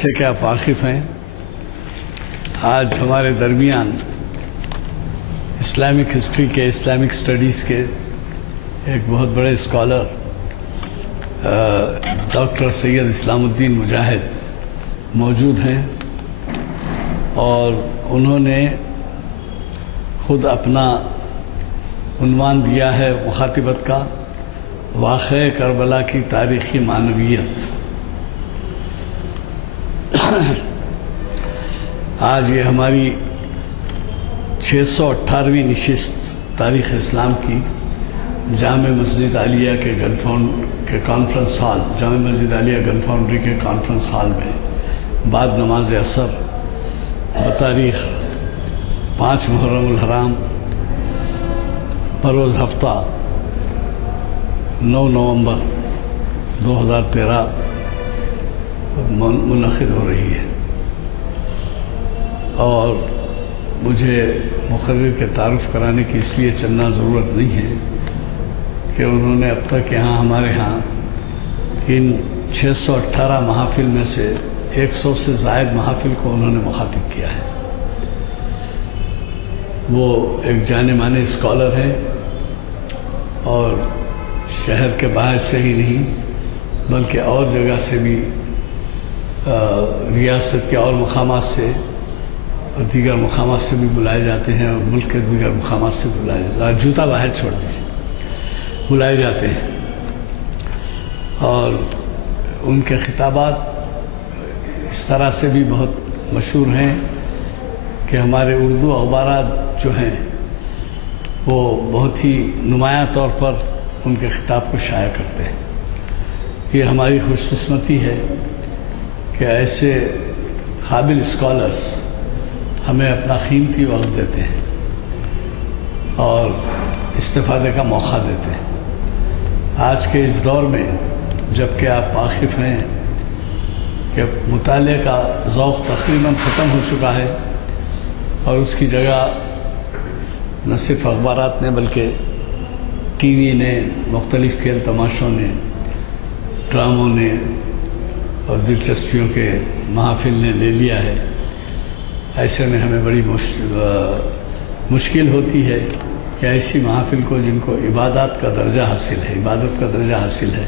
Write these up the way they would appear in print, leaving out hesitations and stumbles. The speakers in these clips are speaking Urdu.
سے کہ آپ واقف ہیں، آج ہمارے درمیان اسلامک ہسٹری کے، اسلامک اسٹڈیز کے ایک بہت بڑے اسکالر ڈاکٹر سید اسلام الدین مجاہد موجود ہیں، اور انہوں نے خود اپنا عنوان دیا ہے مخاطبت کا، واقعہ کربلا کی تاریخی معنویت۔ آج یہ ہماری 618ویں نشست تاریخ اسلام کی جامع مسجد عالیہ کے کانفرنس ہال، جامع مسجد عالیہ گن فاؤنڈری کے کانفرنس ہال میں بعد نماز عصر بتاریخ 5 محرم الحرام بروز ہفتہ 9 نومبر 2013 منعقد ہو رہی ہے، اور مجھے مقرر کے تعارف کرانے کی اس لیے چندنا ضرورت نہیں ہے کہ انہوں نے اب تک ہمارے ہاں ان 618 محافل میں سے 100 سے زائد محافل کو انہوں نے مخاطب کیا ہے۔ وہ ایک جانے مانے اسکالر ہیں، اور شہر کے باہر سے ہی نہیں بلکہ اور جگہ سے بھی، ریاست کے اور مقامات سے اور دیگر مقامات سے بھی بلائے جاتے ہیں، اور ملک کے دیگر مقامات سے بلائے جاتے ہیں۔ جوتا باہر چھوڑ دیجیے، بلائے جاتے ہیں، اور ان کے خطابات اس طرح سے بھی بہت مشہور ہیں کہ ہمارے اردو اخبارات جو ہیں وہ بہت ہی نمایاں طور پر ان کے خطاب کو شائع کرتے ہیں۔ یہ ہماری خوش قسمتی ہے کہ ایسے قابل اسکالرس ہمیں اپنا قیمتی وقت دیتے ہیں اور استفادے کا موقع دیتے ہیں۔ آج کے اس دور میں جب کہ آپ واقف ہیں کہ مطالعے کا ذوق تقریباً ختم ہو چکا ہے، اور اس کی جگہ نہ صرف اخبارات نے بلکہ ٹی وی نے، مختلف کھیل تماشوں نے، ڈراموں نے اور دلچسپیوں کے محافل نے لے لیا ہے۔ ایسے میں ہمیں بڑی مشکل ہوتی ہے کہ ایسی محافل کو جن کو عبادت کا درجہ حاصل ہے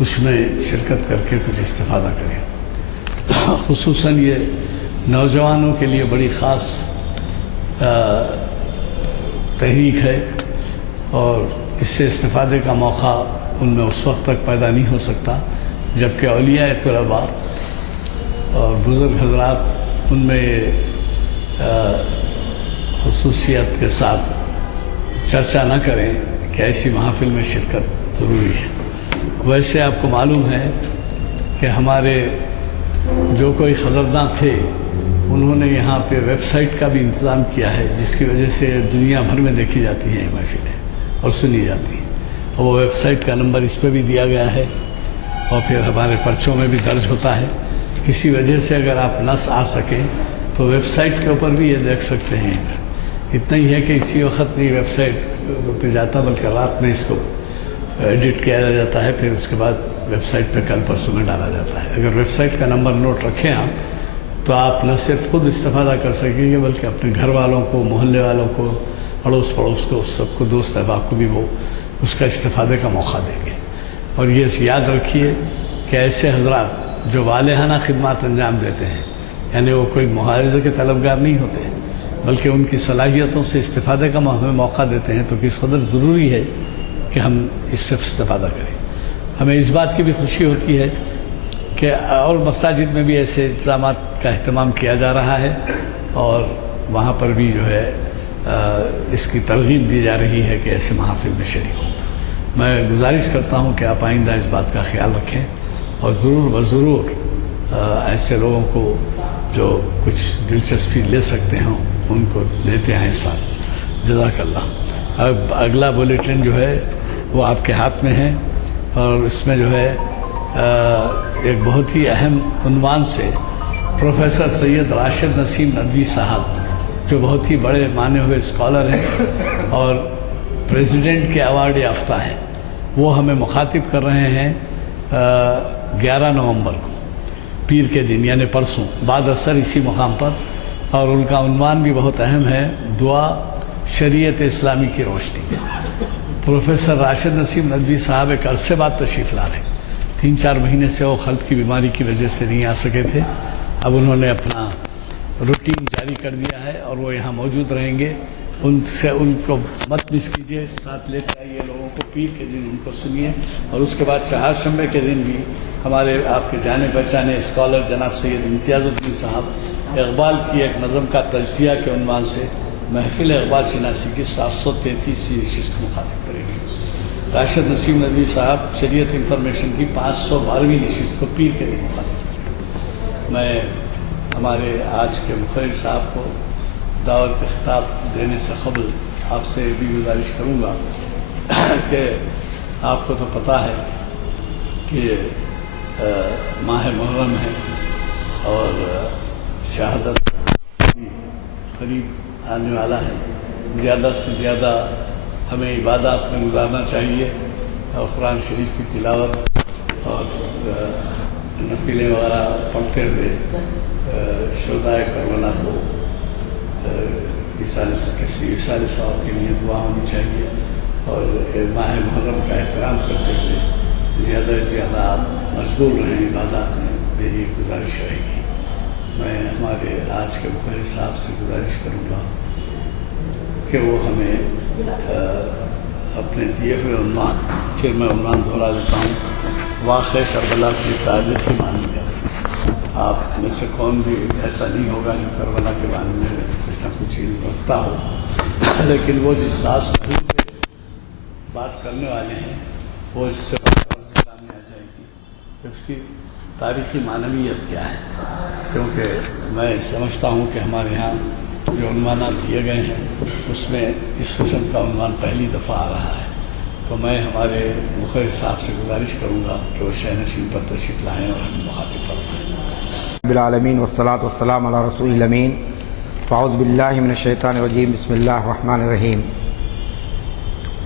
اس میں شرکت کر کے کچھ استفادہ کریں۔ خصوصاً یہ نوجوانوں کے لیے بڑی خاص تحریک ہے، اور اس سے استفادے کا موقع ان میں اس وقت تک پیدا نہیں ہو سکتا جبکہ اولیاء طلباء اور بزرگ حضرات ان میں خصوصیت کے ساتھ چرچا نہ کریں کہ ایسی محافل میں شرکت ضروری ہے۔ ویسے آپ کو معلوم ہے کہ ہمارے جو کوئی قدرداں تھے انہوں نے یہاں پہ ویب سائٹ کا بھی انتظام کیا ہے، جس کی وجہ سے دنیا بھر میں دیکھی جاتی ہیں یہ محفلیں اور سنی جاتی ہیں، اور وہ ویب سائٹ کا نمبر اس پہ بھی دیا گیا ہے، اور پھر ہمارے پرچوں میں بھی درج ہوتا ہے۔ کسی وجہ سے اگر آپ نہ آ سکیں تو ویب سائٹ کے اوپر بھی یہ دیکھ سکتے ہیں۔ اتنا ہی ہے کہ اسی وقت نہیں ویب سائٹ پہ جاتا بلکہ رات میں اس کو ایڈٹ کیا جاتا ہے، پھر اس کے بعد ویب سائٹ پہ کل پرسوں میں ڈالا جاتا ہے۔ اگر ویب سائٹ کا نمبر نوٹ رکھیں آپ تو آپ نہ صرف خود استفادہ کر سکیں گے بلکہ اپنے گھر والوں کو، محلے والوں کو، اڑوس پڑوس کو، سب کو، دوست احباب کو بھی وہ اس کا استفادے کا موقع دیں گے۔ اور یہ یاد رکھیے کہ ایسے حضرات جو والہانہ خدمات انجام دیتے ہیں، یعنی وہ کوئی معاوضے کے طلبگار نہیں ہوتے بلکہ ان کی صلاحیتوں سے استفادے کا ہمیں موقع دیتے ہیں، تو کس قدر ضروری ہے کہ ہم اس سے استفادہ کریں۔ ہمیں اس بات کی بھی خوشی ہوتی ہے کہ اور مساجد میں بھی ایسے انتظامات کا اہتمام کیا جا رہا ہے، اور وہاں پر بھی جو ہے اس کی ترغیب دی جا رہی ہے کہ ایسے محافل میں شریک ہوں۔ میں گزارش کرتا ہوں کہ آپ آئندہ اس بات کا خیال رکھیں، اور ضرور ایسے لوگوں کو جو کچھ دلچسپی لے سکتے ہوں ان کو لیتے ہیں ساتھ۔ جزاک اللہ۔ اب اگلا بلیٹن جو ہے وہ آپ کے ہاتھ میں ہے، اور اس میں جو ہے ایک بہت ہی اہم عنوان سے پروفیسر سید راشد نسیم ندوی صاحب، جو بہت ہی بڑے مانے ہوئے اسکالر ہیں اور پریزیڈنٹ کے ایوارڈ یافتہ ہیں، وہ ہمیں مخاطب کر رہے ہیں 11 نومبر کو، پیر کے دن یعنی پرسوں بعد اثر اسی مقام پر، اور ان کا عنوان بھی بہت اہم ہے، دعا شریعت اسلامی کی روشنی۔ پروفیسر راشد نسیم ندوی صاحب ایک عرصے بعد تشریف لا رہے ہیں، 3-4 مہینے سے وہ قلب کی بیماری کی وجہ سے نہیں آ سکے تھے، اب انہوں نے اپنا روٹین جاری کر دیا ہے اور وہ یہاں موجود رہیں گے۔ ان کو مت مس کیجیے، ساتھ لے کے آئیے لوگوں کو، پیر کے دن ان کو سنیے، اور اس کے بعد چہارشنبے کے دن بھی ہمارے آپ کے جانے پہچانے اسکالر جناب سید امتیاز الدین صاحب اقبال کی ایک نظم کا تجزیہ کے عنوان سے محفل اقبال شناسی کی 733ویں نشست کو مخاطب کریں گے۔ راشد نسیم ندوی صاحب شریعت انفارمیشن کی 512ویں نشست کو پیر کے دن مخاطب کریں گے۔ میں ہمارے آج کے مخرج صاحب کو دعوت خطاب دینے سے قبل آپ سے بھی گزارش کروں گا کہ آپ کو تو پتہ ہے کہ ماہ محرم ہے اور شہادت قریب آنے والا ہے، زیادہ سے زیادہ ہمیں عبادات میں گزارنا چاہیے، اور قرآن شریف کی تلاوت اور نفلیں وغیرہ پڑھتے ہوئے شہدائے کربلا کو وصال ثواب کے لیے دعا ہونی چاہیے، اور ماہ محرم کا احترام کرتے ہوئے زیادہ سے زیادہ آپ مشغول رہیں عبادات میں، میری گزارش رہے گی۔ میں ہمارے آج کے مخرج صاحب سے گزارش کروں گا کہ وہ ہمیں اپنے دیے ہوئے عنوان، پھر میں عنوان دہرا دیتا ہوں، واقعہ کربلا کی تاریخی معنویات۔ آپ میں سے کون بھی ایسا نہیں ہوگا جو کربلا کے بارے میں کچھ نہ کچھ علم رکھتا ہو، لیکن وہ جس راز پہ بات کرنے والے ہیں وہ اس سے بات سامنے آ جائے گی کہ اس کی تاریخی معنویت کیا ہے، کیونکہ میں سمجھتا ہوں کہ ہمارے ہاں جو عنوانات دیے گئے ہیں اس میں اس قسم کا عنوان پہلی دفعہ آ رہا ہے، تو میں ہمارے مخرج صاحب سے گزارش کروں گا کہ وہ شہ نشین پر تشریف لائیں اور ہمیں مخاطب فرمائیں۔ بالعالمین والصلاة والسلام علی رسول الامین، فاعوذ باللہ من الشیطان الرجیم، بسم اللہ الرحمن الرحیم۔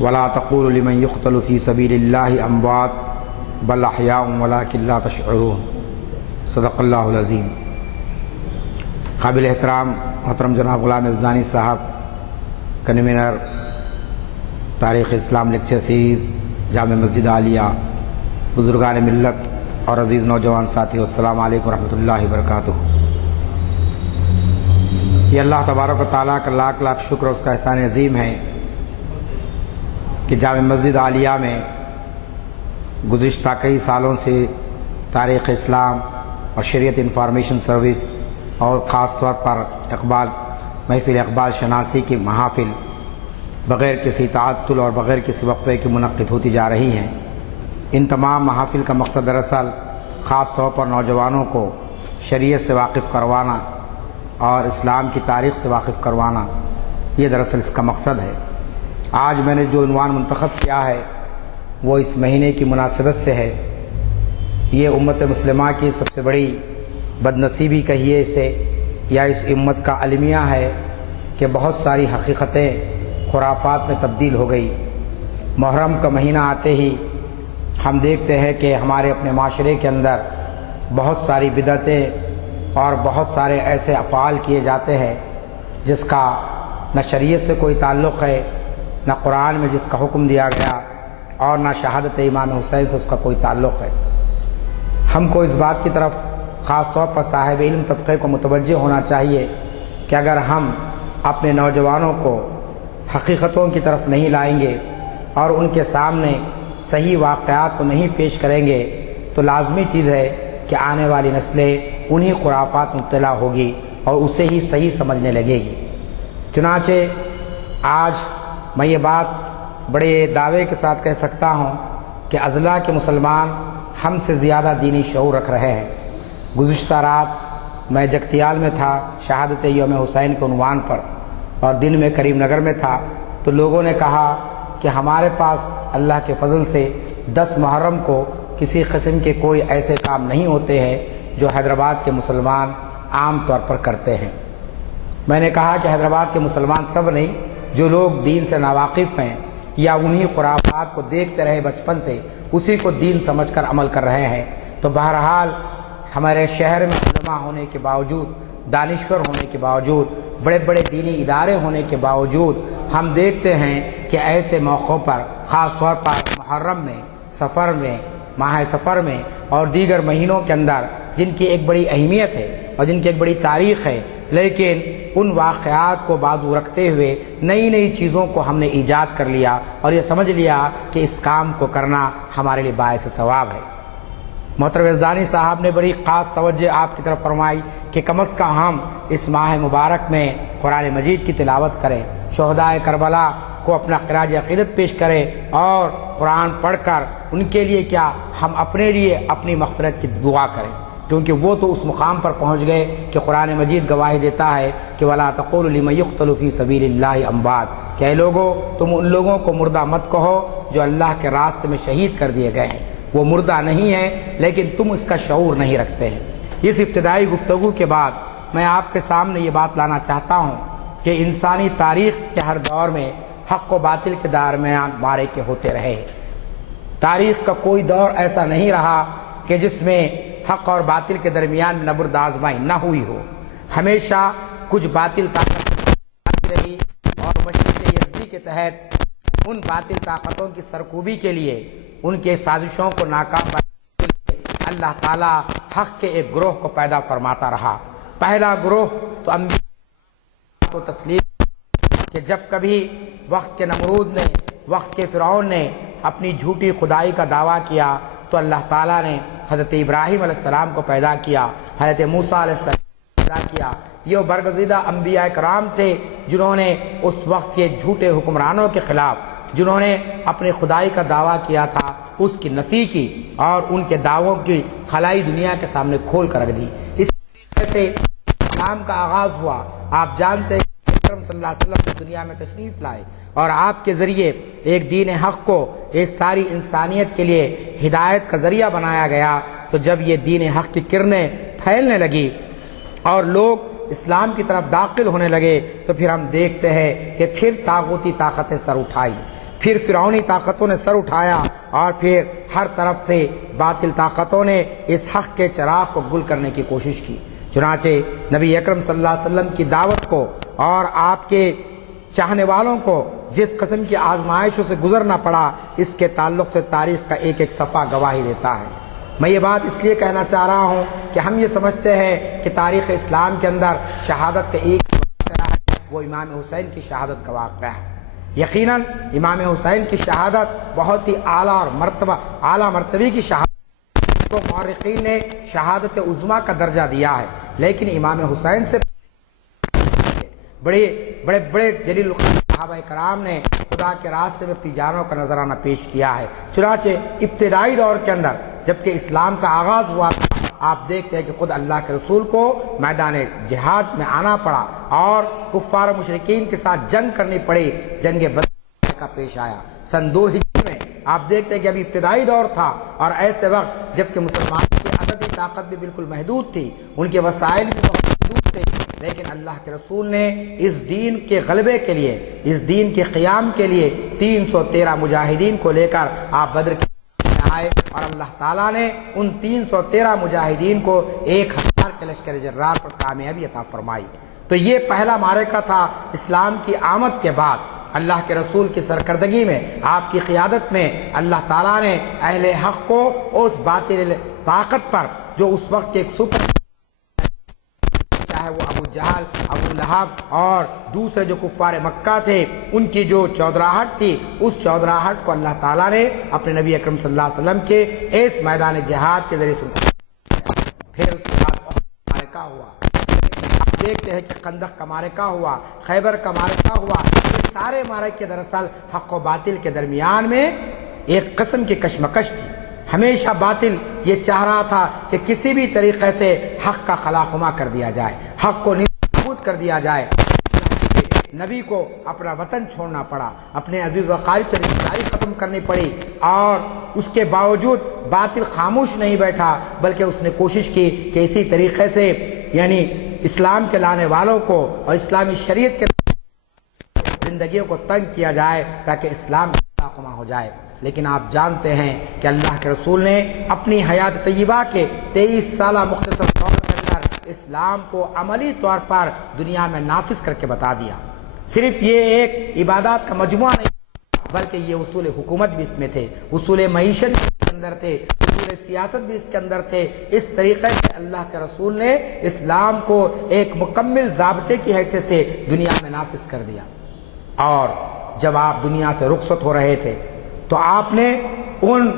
ولا تقولوا لمن يقتل في سبيل الله اموات بل احیاء ولکن لا تشعرون، صدق اللہ العظیم۔ قابل احترام محترم جناب غلام یزدانی صاحب، کنوینر تاریخ اسلام لیکچر سیریز جامع مسجد عالیہ، بزرگان ملت اور عزیز نوجوان ساتھی، السلام علیکم ورحمۃ اللہ وبرکاتہ۔ یہ اللہ تبارک و تعالیٰ کا لاکھ لاکھ شکر، اس کا احسان عظیم ہے کہ جامع مسجد عالیہ میں گزشتہ کئی سالوں سے تاریخ اسلام اور شریعت انفارمیشن سروس اور خاص طور پر محفل اقبال شناسی کی محافل بغیر کسی تعطل اور بغیر کسی وقفے کے منعقد ہوتی جا رہی ہیں۔ ان تمام محافل کا مقصد دراصل خاص طور پر نوجوانوں کو شریعت سے واقف کروانا اور اسلام کی تاریخ سے واقف کروانا، یہ دراصل اس کا مقصد ہے۔ آج میں نے جو عنوان منتخب کیا ہے وہ اس مہینے کی مناسبت سے ہے۔ یہ امت مسلمہ کی سب سے بڑی بدنصیبی کہیے اسے، یا اس امت کا المیہ ہے کہ بہت ساری حقیقتیں خرافات میں تبدیل ہو گئی۔ محرم کا مہینہ آتے ہی ہم دیکھتے ہیں کہ ہمارے اپنے معاشرے کے اندر بہت ساری بدعتیں اور بہت سارے ایسے افعال کیے جاتے ہیں جس کا نہ شریعت سے کوئی تعلق ہے، نہ قرآن میں جس کا حکم دیا گیا، اور نہ شہادت امام حسین سے اس کا کوئی تعلق ہے۔ ہم کو اس بات کی طرف خاص طور پر صاحب علم طبقے کو متوجہ ہونا چاہیے کہ اگر ہم اپنے نوجوانوں کو حقیقتوں کی طرف نہیں لائیں گے اور ان کے سامنے صحیح واقعات کو نہیں پیش کریں گے تو لازمی چیز ہے کہ آنے والی نسلیں انہی خرافات مبتلا ہوگی اور اسے ہی صحیح سمجھنے لگے گی۔ چنانچہ آج میں یہ بات بڑے دعوے کے ساتھ کہہ سکتا ہوں کہ اضلاع کے مسلمان ہم سے زیادہ دینی شعور رکھ رہے ہیں۔ گزشتہ رات میں جگتیال میں تھا شہادت یوم حسین کے عنوان پر، اور دن میں کریم نگر میں تھا، تو لوگوں نے کہا کہ ہمارے پاس اللہ کے فضل سے 10 محرم کو کسی قسم کے کوئی ایسے کام نہیں ہوتے ہیں جو حیدرآباد کے مسلمان عام طور پر کرتے ہیں۔ میں نے کہا کہ حیدرآباد کے مسلمان سب نہیں، جو لوگ دین سے ناواقف ہیں یا انہی خرافات کو دیکھتے رہے بچپن سے، اسی کو دین سمجھ کر عمل کر رہے ہیں، تو بہرحال ہمارے شہر میں علماء ہونے کے باوجود، دانشور ہونے کے باوجود، بڑے بڑے دینی ادارے ہونے کے باوجود ہم دیکھتے ہیں کہ ایسے موقعوں پر، خاص طور پر محرم میں، سفر میں، ماہ سفر میں اور دیگر مہینوں کے اندر، جن کی ایک بڑی اہمیت ہے اور جن کی ایک بڑی تاریخ ہے، لیکن ان واقعات کو بازو رکھتے ہوئے نئی نئی چیزوں کو ہم نے ایجاد کر لیا اور یہ سمجھ لیا کہ اس کام کو کرنا ہمارے لیے باعث ثواب ہے۔ محترم یزدانی صاحب نے بڑی خاص توجہ آپ کی طرف فرمائی کہ کم از کم ہم اس ماہ مبارک میں قرآن مجید کی تلاوت کریں، شہدائے کربلا کو اپنا خراج عقیدت پیش کریں اور قرآن پڑھ کر ان کے لیے کیا، ہم اپنے لیے اپنی مغفرت کی دعا کریں، کیونکہ وہ تو اس مقام پر پہنچ گئے کہ قرآن مجید گواہی دیتا ہے کہ وَلَا تَقُولُوا لِمَن يُقْتَلُ فِي سَبِيلِ اللَّهِ أَمْوَاتٌ، کہ اے لوگو تم ان لوگوں کو مردہ مت کہو جو اللہ کے راستے میں شہید کر دیے گئے ہیں، وہ مردہ نہیں ہیں لیکن تم اس کا شعور نہیں رکھتے ہیں۔ اس ابتدائی گفتگو کے بعد میں آپ کے سامنے یہ بات لانا چاہتا ہوں کہ انسانی تاریخ کے ہر دور میں حق و باطل کے درمیان معرکے ہوتے رہے۔ تاریخ کا کوئی دور ایسا نہیں رہا کہ جس میں حق اور باطل کے درمیان نبرد آزمائی نہ ہوئی ہو۔ ہمیشہ کچھ باطل طاقت رہی اور مشرق یزدی کے تحت ان باطل طاقتوں کی سرکوبی کے لیے، ان کے سازشوں کو ناکام بنانے کے لیے اللہ تعالیٰ حق کے ایک گروہ کو پیدا فرماتا رہا۔ پہلا گروہ تو انبیاء کو تسلیم کہ جب کبھی وقت کے نمرود نے، وقت کے فرعون نے اپنی جھوٹی خدائی کا دعویٰ کیا تو اللہ تعالیٰ نے حضرت ابراہیم علیہ السلام کو پیدا کیا، حضرت موسیٰ علیہ السلام کو پیدا کیا۔ یہ برگزیدہ انبیاء کرام تھے جنہوں نے اس وقت کے جھوٹے حکمرانوں کے خلاف، جنہوں نے اپنی خدائی کا دعویٰ کیا تھا، اس کی نفی کی اور ان کے دعووں کی خلائی دنیا کے سامنے کھول کر رکھ دی۔ اس طریقے سے اسلام کا آغاز ہوا۔ آپ جانتے ہیں کہ اکرم صلی اللہ علیہ وسلم دنیا میں تشریف لائے اور آپ کے ذریعے ایک دین حق کو اس ساری انسانیت کے لیے ہدایت کا ذریعہ بنایا گیا۔ تو جب یہ دین حق کی کرنیں پھیلنے لگی اور لوگ اسلام کی طرف داخل ہونے لگے تو پھر ہم دیکھتے ہیں کہ پھر طاغوتی طاقتیں سر اٹھائی، پھر فرعونی طاقتوں نے سر اٹھایا اور پھر ہر طرف سے باطل طاقتوں نے اس حق کے چراغ کو گل کرنے کی کوشش کی۔ چنانچہ نبی اکرم صلی اللہ علیہ وسلم کی دعوت کو اور آپ کے چاہنے والوں کو جس قسم کی آزمائشوں سے گزرنا پڑا، اس کے تعلق سے تاریخ کا ایک ایک صفحہ گواہی دیتا ہے۔ میں یہ بات اس لیے کہنا چاہ رہا ہوں کہ ہم یہ سمجھتے ہیں کہ تاریخ اسلام کے اندر شہادت کا ایک واقعہ ہے، وہ امام حسین کی شہادت کا واقعہ ہے۔ یقیناً امام حسین کی شہادت بہت ہی اعلیٰ اور اعلیٰ مرتبے کی شہادت کو مورخین نے شہادت عظمیٰ کا درجہ دیا ہے، لیکن امام حسین سے بڑے جلیل القدر صحابہ کرام نے خدا کے راستے میں اپنی جانوں کا نذرانہ پیش کیا ہے۔ چنانچہ ابتدائی دور کے اندر جبکہ اسلام کا آغاز ہوا تھا، آپ دیکھتے ہیں کہ خود اللہ کے رسول کو میدان جہاد میں آنا پڑا اور کفار و مشرکین کے ساتھ جنگ کرنی پڑی، جنگ بدر کا پیش آیا۔ سن 2 ہجری میں آپ دیکھتے ہیں کہ ابھی ابتدائی دور تھا اور ایسے وقت جبکہ مسلمانوں کی عددی طاقت بھی بالکل محدود تھی، ان کے وسائل بھی بہت محدود تھے، لیکن اللہ کے رسول نے اس دین کے غلبے کے لیے، اس دین کے قیام کے لیے 313 مجاہدین کو لے کر آپ بدر کے آئے اور اللہ تعالیٰ نے ان 313 مجاہدین کو 1000 کے لشکر جرار پر کامیابی عطا فرمائی۔ تو یہ پہلا معرکہ تھا اسلام کی آمد کے بعد۔ اللہ کے رسول کی سرکردگی میں، آپ کی قیادت میں اللہ تعالیٰ نے اہل حق کو اس باطل طاقت پر جو اس وقت کے ایک سپر، چاہے وہ ابو جہل، ابو لہب اور دوسرے جو کفار مکہ تھے، ان کی جو چودراہٹ تھی، اس چودراہٹ کو اللہ تعالیٰ نے اپنے نبی اکرم صلی اللہ علیہ وسلم کے اس میدان جہاد کے ذریعے سنا۔ پھر اس کے بعد احد معرکہ ہوا، آپ دیکھتے ہیں کہ خندق کا معرکہ ہوا، خیبر کا معرکہ ہوا۔ یہ سارے معرکے دراصل حق و باطل کے درمیان میں ایک قسم کی کشمکش تھی۔ ہمیشہ باطل یہ چاہ رہا تھا کہ کسی بھی طریقے سے حق کا خلاخما کر دیا جائے، حق کو نابود کر دیا جائے۔ نبی کو اپنا وطن چھوڑنا پڑا، اپنے عزیز و اقارب کی رشتہ داری ختم کرنی پڑی، اور اس کے باوجود باطل خاموش نہیں بیٹھا، بلکہ اس نے کوشش کی کہ اسی طریقے سے یعنی اسلام کے لانے والوں کو اور اسلامی شریعت کے زندگیوں کو تنگ کیا جائے تاکہ اسلام خلاخما ہو جائے۔ لیکن آپ جانتے ہیں کہ اللہ کے رسول نے اپنی حیات طیبہ کے 23 سالہ مختصر دور کے اندر اسلام کو عملی طور پر دنیا میں نافذ کر کے بتا دیا۔ صرف یہ ایک عبادات کا مجموعہ نہیں بلکہ یہ اصول حکومت بھی اس میں تھے، اصول معیشت بھی اس کے اندر تھے، اصول سیاست بھی اس کے اندر تھے۔ اس طریقے سے اللہ کے رسول نے اسلام کو ایک مکمل ضابطے کی حیثیت سے دنیا میں نافذ کر دیا۔ اور جب آپ دنیا سے رخصت ہو رہے تھے تو آپ نے ان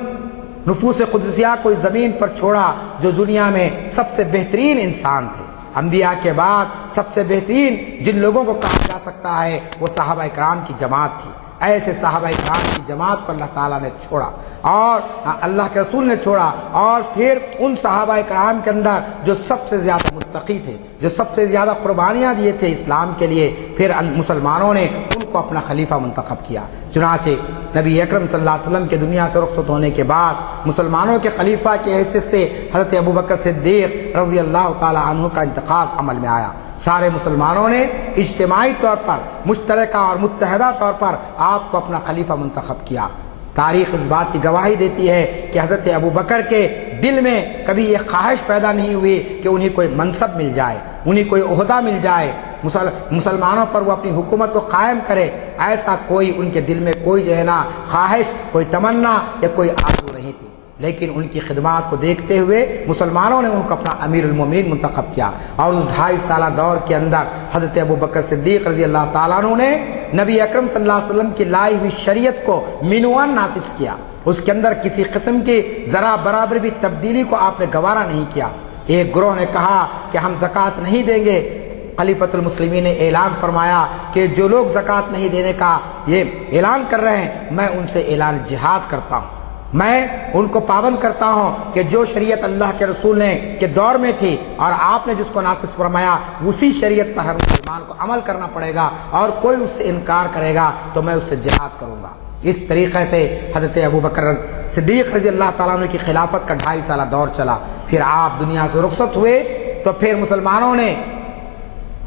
نفوس قدسیہ کو اس زمین پر چھوڑا جو دنیا میں سب سے بہترین انسان تھے۔ انبیاء کے بعد سب سے بہترین جن لوگوں کو کہا جا سکتا ہے وہ صحابہ کرام کی جماعت تھی۔ ایسے صحابہ کرام کی جماعت کو اللہ تعالیٰ نے چھوڑا اور اللہ کے رسول نے چھوڑا، اور پھر ان صحابہ کرام کے اندر جو سب سے زیادہ متقی تھے، جو سب سے زیادہ قربانیاں دیے تھے اسلام کے لیے، پھر مسلمانوں نے ان کو اپنا خلیفہ منتخب کیا۔ چنانچہ نبی اکرم صلی اللہ علیہ وسلم کے دنیا سے رخصت ہونے کے بعد مسلمانوں کے خلیفہ کی حیثیت سے حضرت ابوبکر صدیق رضی اللہ تعالی عنہ کا انتخاب عمل میں آیا۔ سارے مسلمانوں نے اجتماعی طور پر، مشترکہ اور متحدہ طور پر آپ کو اپنا خلیفہ منتخب کیا۔ تاریخ اس بات کی گواہی دیتی ہے کہ حضرت ابوبکر کے دل میں کبھی یہ خواہش پیدا نہیں ہوئی کہ انہیں کوئی منصب مل جائے، انہیں کوئی عہدہ مل جائے، مسلمانوں پر وہ اپنی حکومت کو قائم کرے۔ ایسا کوئی ان کے دل میں کوئی جو ہے نا خواہش، کوئی تمنا یا کوئی آرزو نہیں تھی، لیکن ان کی خدمات کو دیکھتے ہوئے مسلمانوں نے ان کو اپنا امیر المومنین منتخب کیا۔ اور اس 2.5 سالہ دور کے اندر حضرت ابوبکر صدیق رضی اللہ تعالیٰ عنہ نے نبی اکرم صلی اللہ علیہ وسلم کی لائی ہوئی شریعت کو مینوان نافذ کیا۔ اس کے اندر کسی قسم کی ذرا برابر بھی تبدیلی کو آپ نے گوارا نہیں کیا۔ ایک گروہ نے کہا کہ ہم زکوٰۃ نہیں دیں گے، خلیفۃ المسلمین نے اعلان فرمایا کہ جو لوگ زکوٰۃ نہیں دینے کا یہ اعلان کر رہے ہیں میں ان سے اعلان جہاد کرتا ہوں، میں ان کو پابند کرتا ہوں کہ جو شریعت اللہ کے رسول نے کے دور میں تھی اور آپ نے جس کو نافذ فرمایا اسی شریعت پر ہر مسلمان کو عمل کرنا پڑے گا، اور کوئی اس سے انکار کرے گا تو میں اس سے جہاد کروں گا۔ اس طریقے سے حضرت ابوبکر صدیق رضی اللہ تعالیٰ عنہ کی خلافت کا 2.5 سالہ دور چلا۔ پھر آپ دنیا سے رخصت ہوئے تو پھر مسلمانوں نے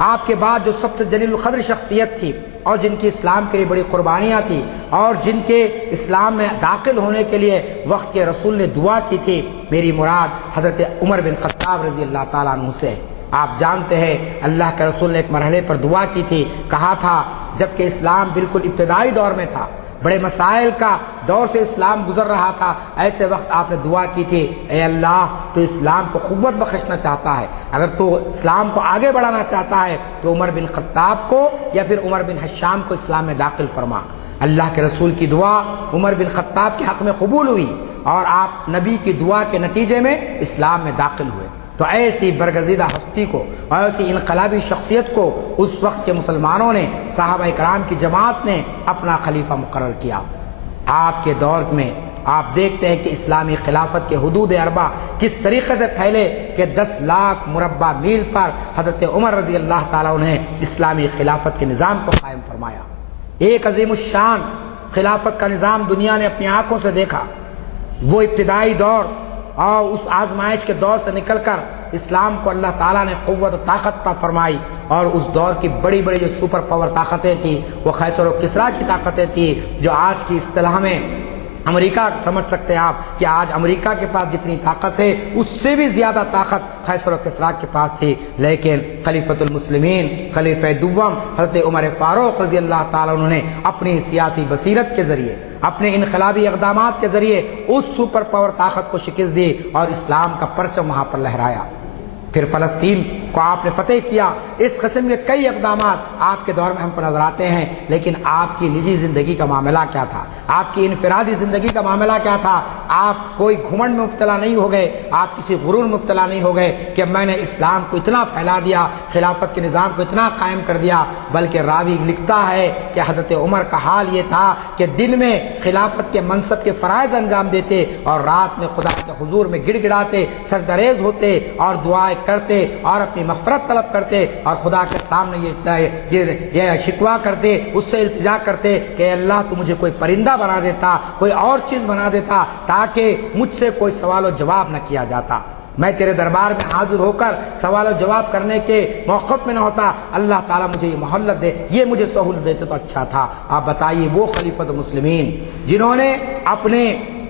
آپ کے بعد جو سب سے جلیل القدر شخصیت تھی اور جن کی اسلام کے لیے بڑی قربانیاں تھیں اور جن کے اسلام میں داخل ہونے کے لیے وقت کے رسول نے دعا کی تھی، میری مراد حضرت عمر بن خطاب رضی اللہ تعالیٰ عنہ سے۔ آپ جانتے ہیں اللہ کے رسول نے ایک مرحلے پر دعا کی تھی، کہا تھا جبکہ اسلام بالکل ابتدائی دور میں تھا، بڑے مسائل کا دور سے اسلام گزر رہا تھا، ایسے وقت آپ نے دعا کی تھی اے اللہ تو اسلام کو قوت بخشنا چاہتا ہے، اگر تو اسلام کو آگے بڑھانا چاہتا ہے تو عمر بن خطاب کو یا پھر عمر بن حشام کو اسلام میں داخل فرما۔ اللہ کے رسول کی دعا عمر بن خطاب کے حق میں قبول ہوئی اور آپ نبی کی دعا کے نتیجے میں اسلام میں داخل ہوئے۔ تو ایسی برگزیدہ ہستی کو اور ایسی انقلابی شخصیت کو اس وقت کے مسلمانوں نے، صحابہ کرام کی جماعت نے اپنا خلیفہ مقرر کیا۔ آپ کے دور میں آپ دیکھتے ہیں کہ اسلامی خلافت کے حدود اربع کس طریقے سے پھیلے کہ 10 لاکھ مربع میل پر حضرت عمر رضی اللہ تعالیٰ نے اسلامی خلافت کے نظام کو قائم فرمایا۔ ایک عظیم الشان خلافت کا نظام دنیا نے اپنی آنکھوں سے دیکھا۔ وہ ابتدائی دور اور اس آزمائش کے دور سے نکل کر اسلام کو اللہ تعالیٰ نے قوت و طاقت عطا فرمائی، اور اس دور کی بڑی بڑی جو سپر پاور طاقتیں تھیں وہ قیصر و کسریٰ کی طاقتیں تھیں، جو آج کی اصطلاح میں امریکہ سمجھ سکتے ہیں آپ کہ آج امریکہ کے پاس جتنی طاقت ہے اس سے بھی زیادہ طاقت قیصر و کسریٰ کے پاس تھی۔ لیکن خلیفۃ المسلمین خلیفہ دوم حضرت عمر فاروق رضی اللہ تعالیٰ عنہ نے اپنی سیاسی بصیرت کے ذریعے، اپنے انقلابی اقدامات کے ذریعے اس سپر پاور طاقت کو شکست دی اور اسلام کا پرچم وہاں پر لہرایا۔ پھر فلسطین کو آپ نے فتح کیا۔ اس قسم کے کئی اقدامات آپ کے دور میں ہم کو نظر آتے ہیں، لیکن آپ کی نجی زندگی کا معاملہ کیا تھا؟ آپ کی انفرادی زندگی کا معاملہ کیا تھا؟ آپ کوئی گھمنڈ میں مبتلا نہیں ہو گئے، آپ کسی غرور میں مبتلا نہیں ہو گئے کہ میں نے اسلام کو اتنا پھیلا دیا، خلافت کے نظام کو اتنا قائم کر دیا، بلکہ راوی لکھتا ہے کہ حضرت عمر کا حال یہ تھا کہ دن میں خلافت کے منصب کے فرائض انجام دیتے اور رات میں خدا کے حضور میں گڑ گڑاتے، سجدریز ہوتے اور دعائیں کرتے اور اپنی مغفرت طلب کرتے اور خدا کے سامنے یہ شکوہ کرتے، اس سے التجا کرتے کہ اللہ تو مجھے کوئی پرندہ بنا دیتا، کوئی اور چیز بنا دیتا تاکہ مجھ سے کوئی سوال و جواب نہ کیا جاتا۔ میں تیرے دربار میں حاضر ہو کر سوال و جواب کرنے کے موقف میں نہ ہوتا، اللہ تعالیٰ مجھے یہ مہلت دے، یہ مجھے سہولت دیتے تو اچھا تھا۔ آپ بتائیے وہ خلیفۃ المسلمین جنہوں نے اپنے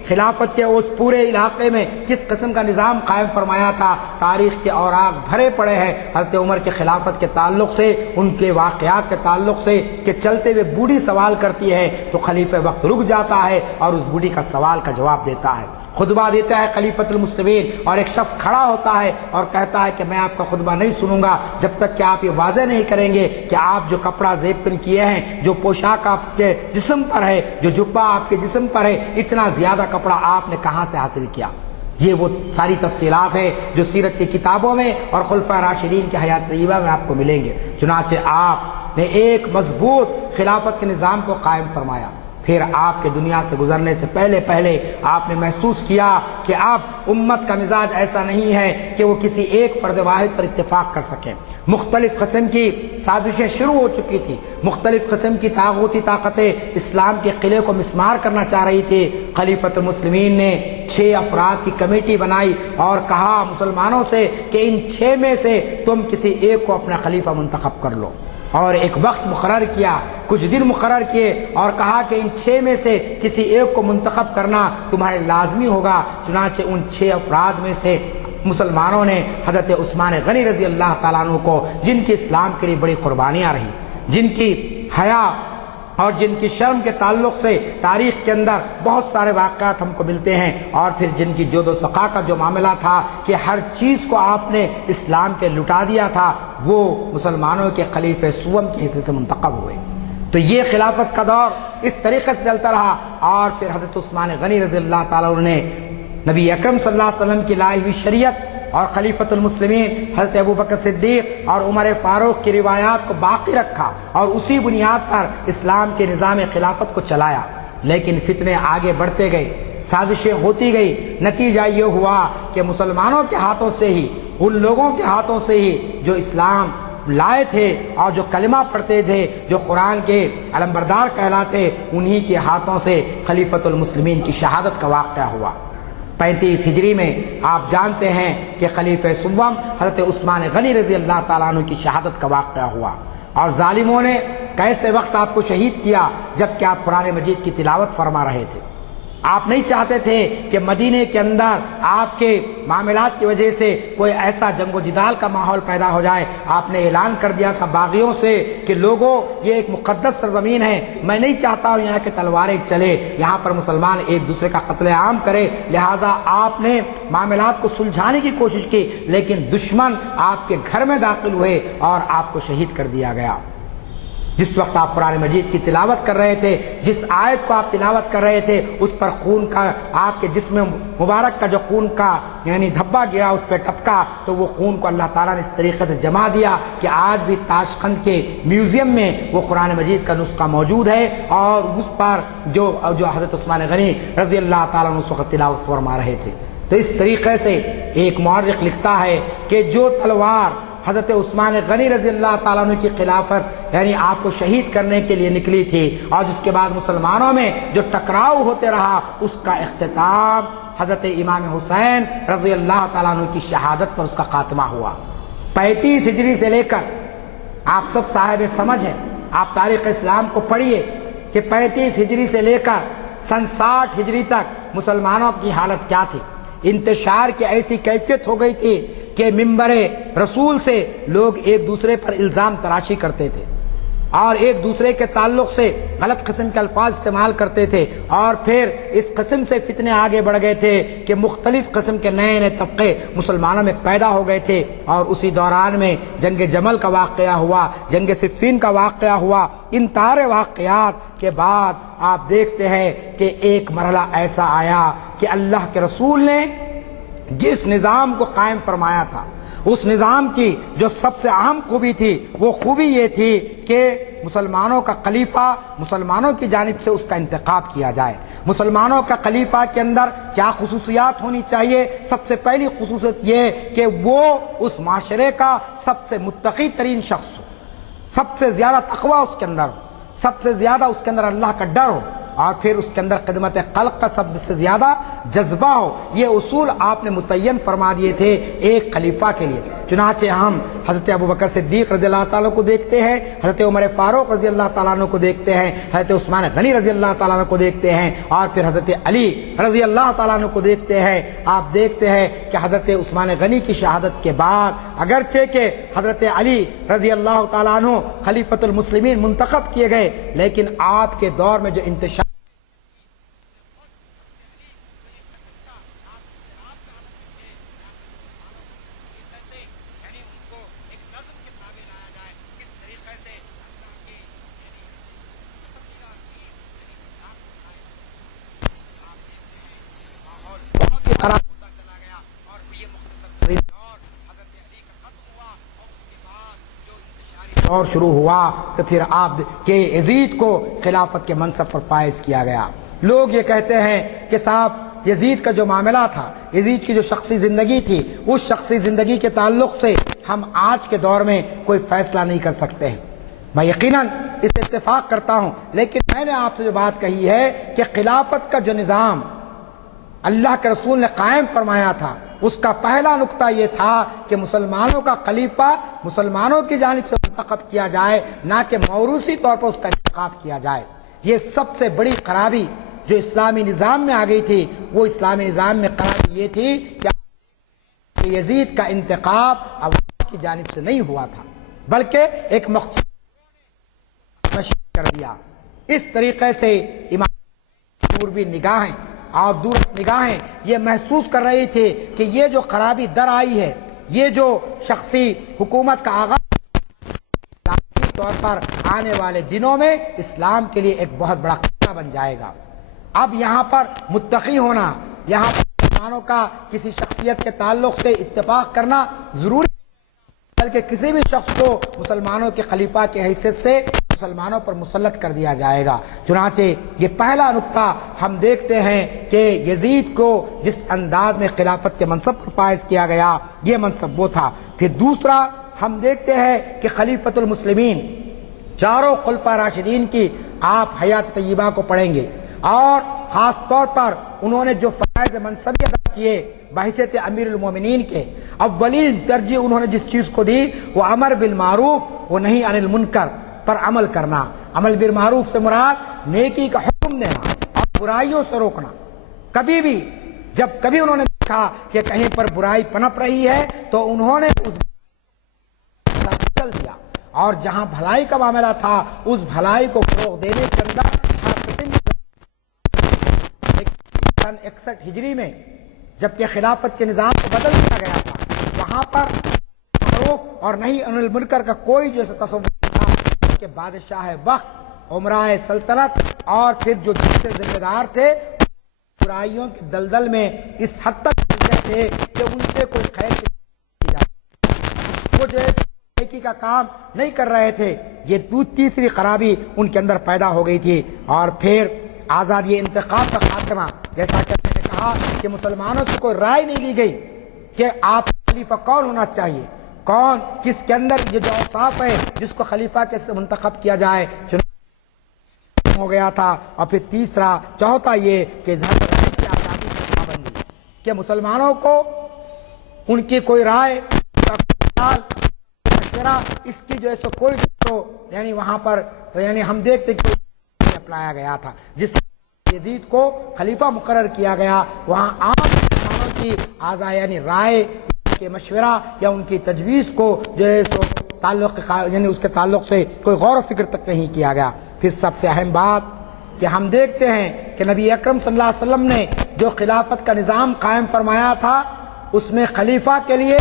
خلافت کے اس پورے علاقے میں کس قسم کا نظام قائم فرمایا تھا، تاریخ کے اوراق بھرے پڑے ہیں حضرت عمر کے خلافت کے تعلق سے، ان کے واقعات کے تعلق سے کہ چلتے ہوئے بوڑھی سوال کرتی ہے تو خلیفہ وقت رک جاتا ہے اور اس بوڑھی کا سوال کا جواب دیتا ہے، خطبہ دیتا ہے خلیفۃ المسلمین، اور ایک شخص کھڑا ہوتا ہے اور کہتا ہے کہ میں آپ کا خطبہ نہیں سنوں گا جب تک کہ آپ یہ واضح نہیں کریں گے کہ آپ جو کپڑا زیب پن کیے ہیں، جو پوشاک آپ کے جسم پر ہے، جو جبہ آپ کے جسم پر ہے، اتنا زیادہ کپڑا آپ نے کہاں سے حاصل کیا۔ یہ وہ ساری تفصیلات ہیں جو سیرت کی کتابوں میں اور خلفائے راشدین کی حیات طیبہ میں آپ کو ملیں گے۔ چنانچہ آپ نے ایک مضبوط خلافت کے نظام کو قائم فرمایا، پھر آپ کے دنیا سے گزرنے سے پہلے آپ نے محسوس کیا کہ اب امت کا مزاج ایسا نہیں ہے کہ وہ کسی ایک فرد واحد پر اتفاق کر سکیں، مختلف قسم کی سازشیں شروع ہو چکی تھی، مختلف قسم کی طاغوتی طاقتیں اسلام کے قلعے کو مسمار کرنا چاہ رہی تھی۔ خلیفۃ المسلمین نے 6 افراد کی کمیٹی بنائی اور کہا مسلمانوں سے کہ ان 6 میں سے تم کسی ایک کو اپنا خلیفہ منتخب کر لو، اور ایک وقت مقرر کیا، کچھ دن مقرر کیے اور کہا کہ ان 6 میں سے کسی ایک کو منتخب کرنا تمہارے لازمی ہوگا۔ چنانچہ ان 6 افراد میں سے مسلمانوں نے حضرت عثمان غنی رضی اللہ تعالیٰ عنہ کو، جن کی اسلام کے لیے بڑی قربانیاں رہیں، جن کی حیا اور جن کی شرم کے تعلق سے تاریخ کے اندر بہت سارے واقعات ہم کو ملتے ہیں، اور پھر جن کی جود و سخا کا جو معاملہ تھا کہ ہر چیز کو آپ نے اسلام کے لٹا دیا تھا، وہ مسلمانوں کے خلیفہ سوم کے حصے سے منتخب ہوئے۔ تو یہ خلافت کا دور اس طریقے سے چلتا رہا، اور پھر حضرت عثمان غنی رضی اللہ تعالیٰ عنہ نے نبی اکرم صلی اللہ علیہ وسلم کی لائی ہوئی شریعت اور خلیفۃ المسلمین حضرت ابوبکر صدیق اور عمر فاروق کی روایات کو باقی رکھا اور اسی بنیاد پر اسلام کے نظام خلافت کو چلایا۔ لیکن فتنے آگے بڑھتے گئے، سازشیں ہوتی گئی، نتیجہ یہ ہوا کہ مسلمانوں کے ہاتھوں سے ہی، ان لوگوں کے ہاتھوں سے ہی جو اسلام لائے تھے اور جو کلمہ پڑھتے تھے، جو قرآن کے علمبردار کہلاتے، انہی کے ہاتھوں سے خلیفۃ المسلمین کی شہادت کا واقعہ ہوا۔ 35 ہجری میں آپ جانتے ہیں کہ خلیفہ سوم حضرت عثمان غنی رضی اللہ تعالیٰ عنہ کی شہادت کا واقعہ ہوا، اور ظالموں نے کیسے وقت آپ کو شہید کیا جبکہ آپ قرآن مجید کی تلاوت فرما رہے تھے۔ آپ نہیں چاہتے تھے کہ مدینے کے اندر آپ کے معاملات کی وجہ سے کوئی ایسا جنگ و جدال کا ماحول پیدا ہو جائے۔ آپ نے اعلان کر دیا تھا باغیوں سے کہ لوگوں، یہ ایک مقدس سرزمین ہے، میں نہیں چاہتا ہوں یہاں کے تلواریں چلے، یہاں پر مسلمان ایک دوسرے کا قتل عام کرے، لہٰذا آپ نے معاملات کو سلجھانے کی کوشش کی، لیکن دشمن آپ کے گھر میں داخل ہوئے اور آپ کو شہید کر دیا گیا۔ جس وقت آپ قرآن مجید کی تلاوت کر رہے تھے، جس آیت کو آپ تلاوت کر رہے تھے، اس پر خون کا، آپ کے جسم مبارک کا جو خون کا یعنی دھبا گرا، اس پہ ٹپکا، تو وہ خون کو اللہ تعالیٰ نے اس طریقے سے جما دیا کہ آج بھی تاشقند کے میوزیم میں وہ قرآن مجید کا نسخہ موجود ہے، اور اس پر جو حضرت عثمان غنی رضی اللہ تعالیٰ عنہ اس وقت تلاوت فرما رہے تھے۔ تو اس طریقے سے ایک مورخ لکھتا ہے کہ جو تلوار حضرت عثمان غنی رضی اللہ تعالیٰ عنہ کی خلافت یعنی آپ کو شہید کرنے کے لیے نکلی تھی، اور جس کے بعد مسلمانوں میں جو ٹکراؤ ہوتے رہا، اس کا اختتام حضرت امام حسین رضی اللہ تعالیٰ عنہ کی شہادت پر اس کا خاتمہ ہوا۔ 35 ہجری سے لے کر، آپ سب صاحب سمجھ ہیں، آپ تاریخ اسلام کو پڑھیے کہ 35 ہجری سے لے کر سن 60 ہجری تک مسلمانوں کی حالت کیا تھی۔ انتشار کی ایسی کیفیت ہو گئی تھی کہ منبر رسول سے لوگ ایک دوسرے پر الزام تراشی کرتے تھے اور ایک دوسرے کے تعلق سے غلط قسم کے الفاظ استعمال کرتے تھے، اور پھر اس قسم سے فتنے آگے بڑھ گئے تھے کہ مختلف قسم کے نئے نئے طبقے مسلمانوں میں پیدا ہو گئے تھے۔ اور اسی دوران میں جنگ جمل کا واقعہ ہوا، جنگ صفین کا واقعہ ہوا۔ ان سارے واقعات کے بعد آپ دیکھتے ہیں کہ ایک مرحلہ ایسا آیا کہ اللہ کے رسول نے جس نظام کو قائم فرمایا تھا، اس نظام کی جو سب سے اہم خوبی تھی، وہ خوبی یہ تھی کہ مسلمانوں کا خلیفہ مسلمانوں کی جانب سے اس کا انتخاب کیا جائے۔ مسلمانوں کا خلیفہ کے اندر کیا خصوصیات ہونی چاہیے؟ سب سے پہلی خصوصیت یہ کہ وہ اس معاشرے کا سب سے متقی ترین شخص ہو، سب سے زیادہ تقوی اس کے اندر ہو، سب سے زیادہ اس کے اندر اللہ کا ڈر ہو، اور پھر اس کے اندر خدمت خلق کا سب سے زیادہ جذبہ ہو، یہ اصول آپ نے متعین فرما دیے تھے ایک خلیفہ کے لیے۔ چنانچہ ہم حضرت ابوبکر صدیق رضی اللہ تعالیٰ کو دیکھتے ہیں، حضرت عمر فاروق رضی اللہ تعالیٰ عنہ کو دیکھتے ہیں، حضرت عثمان غنی رضی اللہ تعالیٰ عنہ کو دیکھتے ہیں، اور پھر حضرت علی رضی اللہ تعالیٰ عنہ کو دیکھتے ہیں۔ آپ دیکھتے ہیں کہ حضرت عثمان غنی کی شہادت کے بعد اگرچہ کہ حضرت علی رضی اللہ تعالیٰ عنہ خلیفۃ المسلمین منتخب کیے گئے، لیکن آپ کے دور میں جو انتشار اور شروع ہوا تو پھر آپ کے یزید کو خلافت کے منصب پر فائز کیا گیا۔ لوگ یہ کہتے ہیں کہ صاحب یزید کا جو معاملہ تھا، یزید کی جو شخصی زندگی تھی، اس شخصی زندگی کے تعلق سے ہم آج کے دور میں کوئی فیصلہ نہیں کر سکتے ہیں۔ میں یقیناً اس سے اتفاق کرتا ہوں، لیکن میں نے آپ سے جو بات کہی ہے کہ خلافت کا جو نظام اللہ کے رسول نے قائم فرمایا تھا، اس کا پہلا نقطہ یہ تھا کہ مسلمانوں کا خلیفہ مسلمانوں کی جانب سے منتخب کیا جائے، نہ کہ موروثی طور پر اس کا انتخاب کیا جائے۔ یہ سب سے بڑی خرابی جو اسلامی نظام میں آ گئی تھی، وہ اسلامی نظام میں خرابی یہ تھی کہ یزید کا انتخاب عوام کی جانب سے نہیں ہوا تھا، بلکہ ایک مخصوص کر دیا۔ اس طریقے سے امام دوربین نگاہیں اور دورس نگاہیں یہ محسوس کر رہی تھی کہ یہ جو خرابی در آئی ہے، یہ جو شخصی حکومت کا آغاز طور پر آنے والے دنوں میں اسلام کے لیے ایک بہت بڑا خطرہ بن جائے گا۔ اب یہاں پر متقی ہونا، یہاں پر مسلمانوں کا کسی شخصیت کے تعلق سے اتفاق کرنا ضروری، بلکہ کسی بھی شخص کو مسلمانوں کے خلیفہ کی حیثیت سے مسلمانوں پر مسلط کر دیا جائے گا۔ چنانچہ یہ پہلا نقطہ ہم دیکھتے ہیں کہ یزید کو جس انداز میں خلافت کے منصب پر فائز کیا گیا، یہ منصب وہ تھا۔ پھر دوسرا ہم دیکھتے ہیں کہ خلیفۃ المسلمین چاروں خلفاء راشدین کی آپ حیات طیبہ کو پڑھیں گے، اور خاص طور پر انہوں نے جو فرائض منصبی ادا کیے بحیثیت امیر المومنین کے، اولین ترجیح انہوں نے جس چیز کو دی وہ امر بالمعروف و نہی عن المنکر پر عمل کرنا۔ عمل بالمعروف سے مراد نیکی کا حکم دینا اور برائیوں سے روکنا۔ کبھی بھی جب کبھی انہوں نے دیکھا کہ کہیں پر برائی پنپ رہی ہے تو انہوں نے اس بدل دیا، اور جہاں بھلائی کا معاملہ تھا اس بھلائی کو فروغ دینے کے اندر سن 61 ہجری میں جبکہ خلافت کے نظام کو بدل دیا گیا تھا، وہاں پر معروف اور نہیں عن المنکر کا کوئی جو تصور تھا کہ بادشاہ وقت، عمرائے سلطنت اور پھر جو دوسرے ذمہ دار تھے برائیوں کے دلدل میں اس حد تک تھے کہ ان سے کوئی خیر کی جائے، وہ جو نیکی کا کام نہیں کر رہے تھے۔ یہ تیسری خرابی ان کے اندر پیدا ہو گئی تھی۔ اور پھر آزادی انتخاب کا خاتمہ، جیسا کہ میں نے کہا کہ مسلمانوں سے کوئی رائے نہیں دی گئی کہ آپ خلیفہ کون ہونا چاہیے، کون کس کے اندر یہ جو اوصاف ہے جس کو خلیفہ کے منتخب کیا جائے ہو گیا تھا۔ اور پھر تیسرا چوتھا یہ کہ اظہار رائے کی آزادی کی پابندی، کہ مسلمانوں کو ان کی کوئی رائے اس کی جو ہے سو کوئی یعنی وہاں پر یعنی ہم دیکھتے کہ اپنایا گیا تھا، جس یزید کو خلیفہ مقرر کیا گیا، وہاں عام مسلمانوں کی آزاد یعنی رائے کے مشورہ یا ان کی تجویز کو جو ہے سو تعلق یعنی اس کے تعلق سے کوئی غور و فکر تک نہیں کیا گیا۔ پھر سب سے اہم بات کہ ہم دیکھتے ہیں کہ نبی اکرم صلی اللہ علیہ وسلم نے جو خلافت کا نظام قائم فرمایا تھا اس میں خلیفہ کے لیے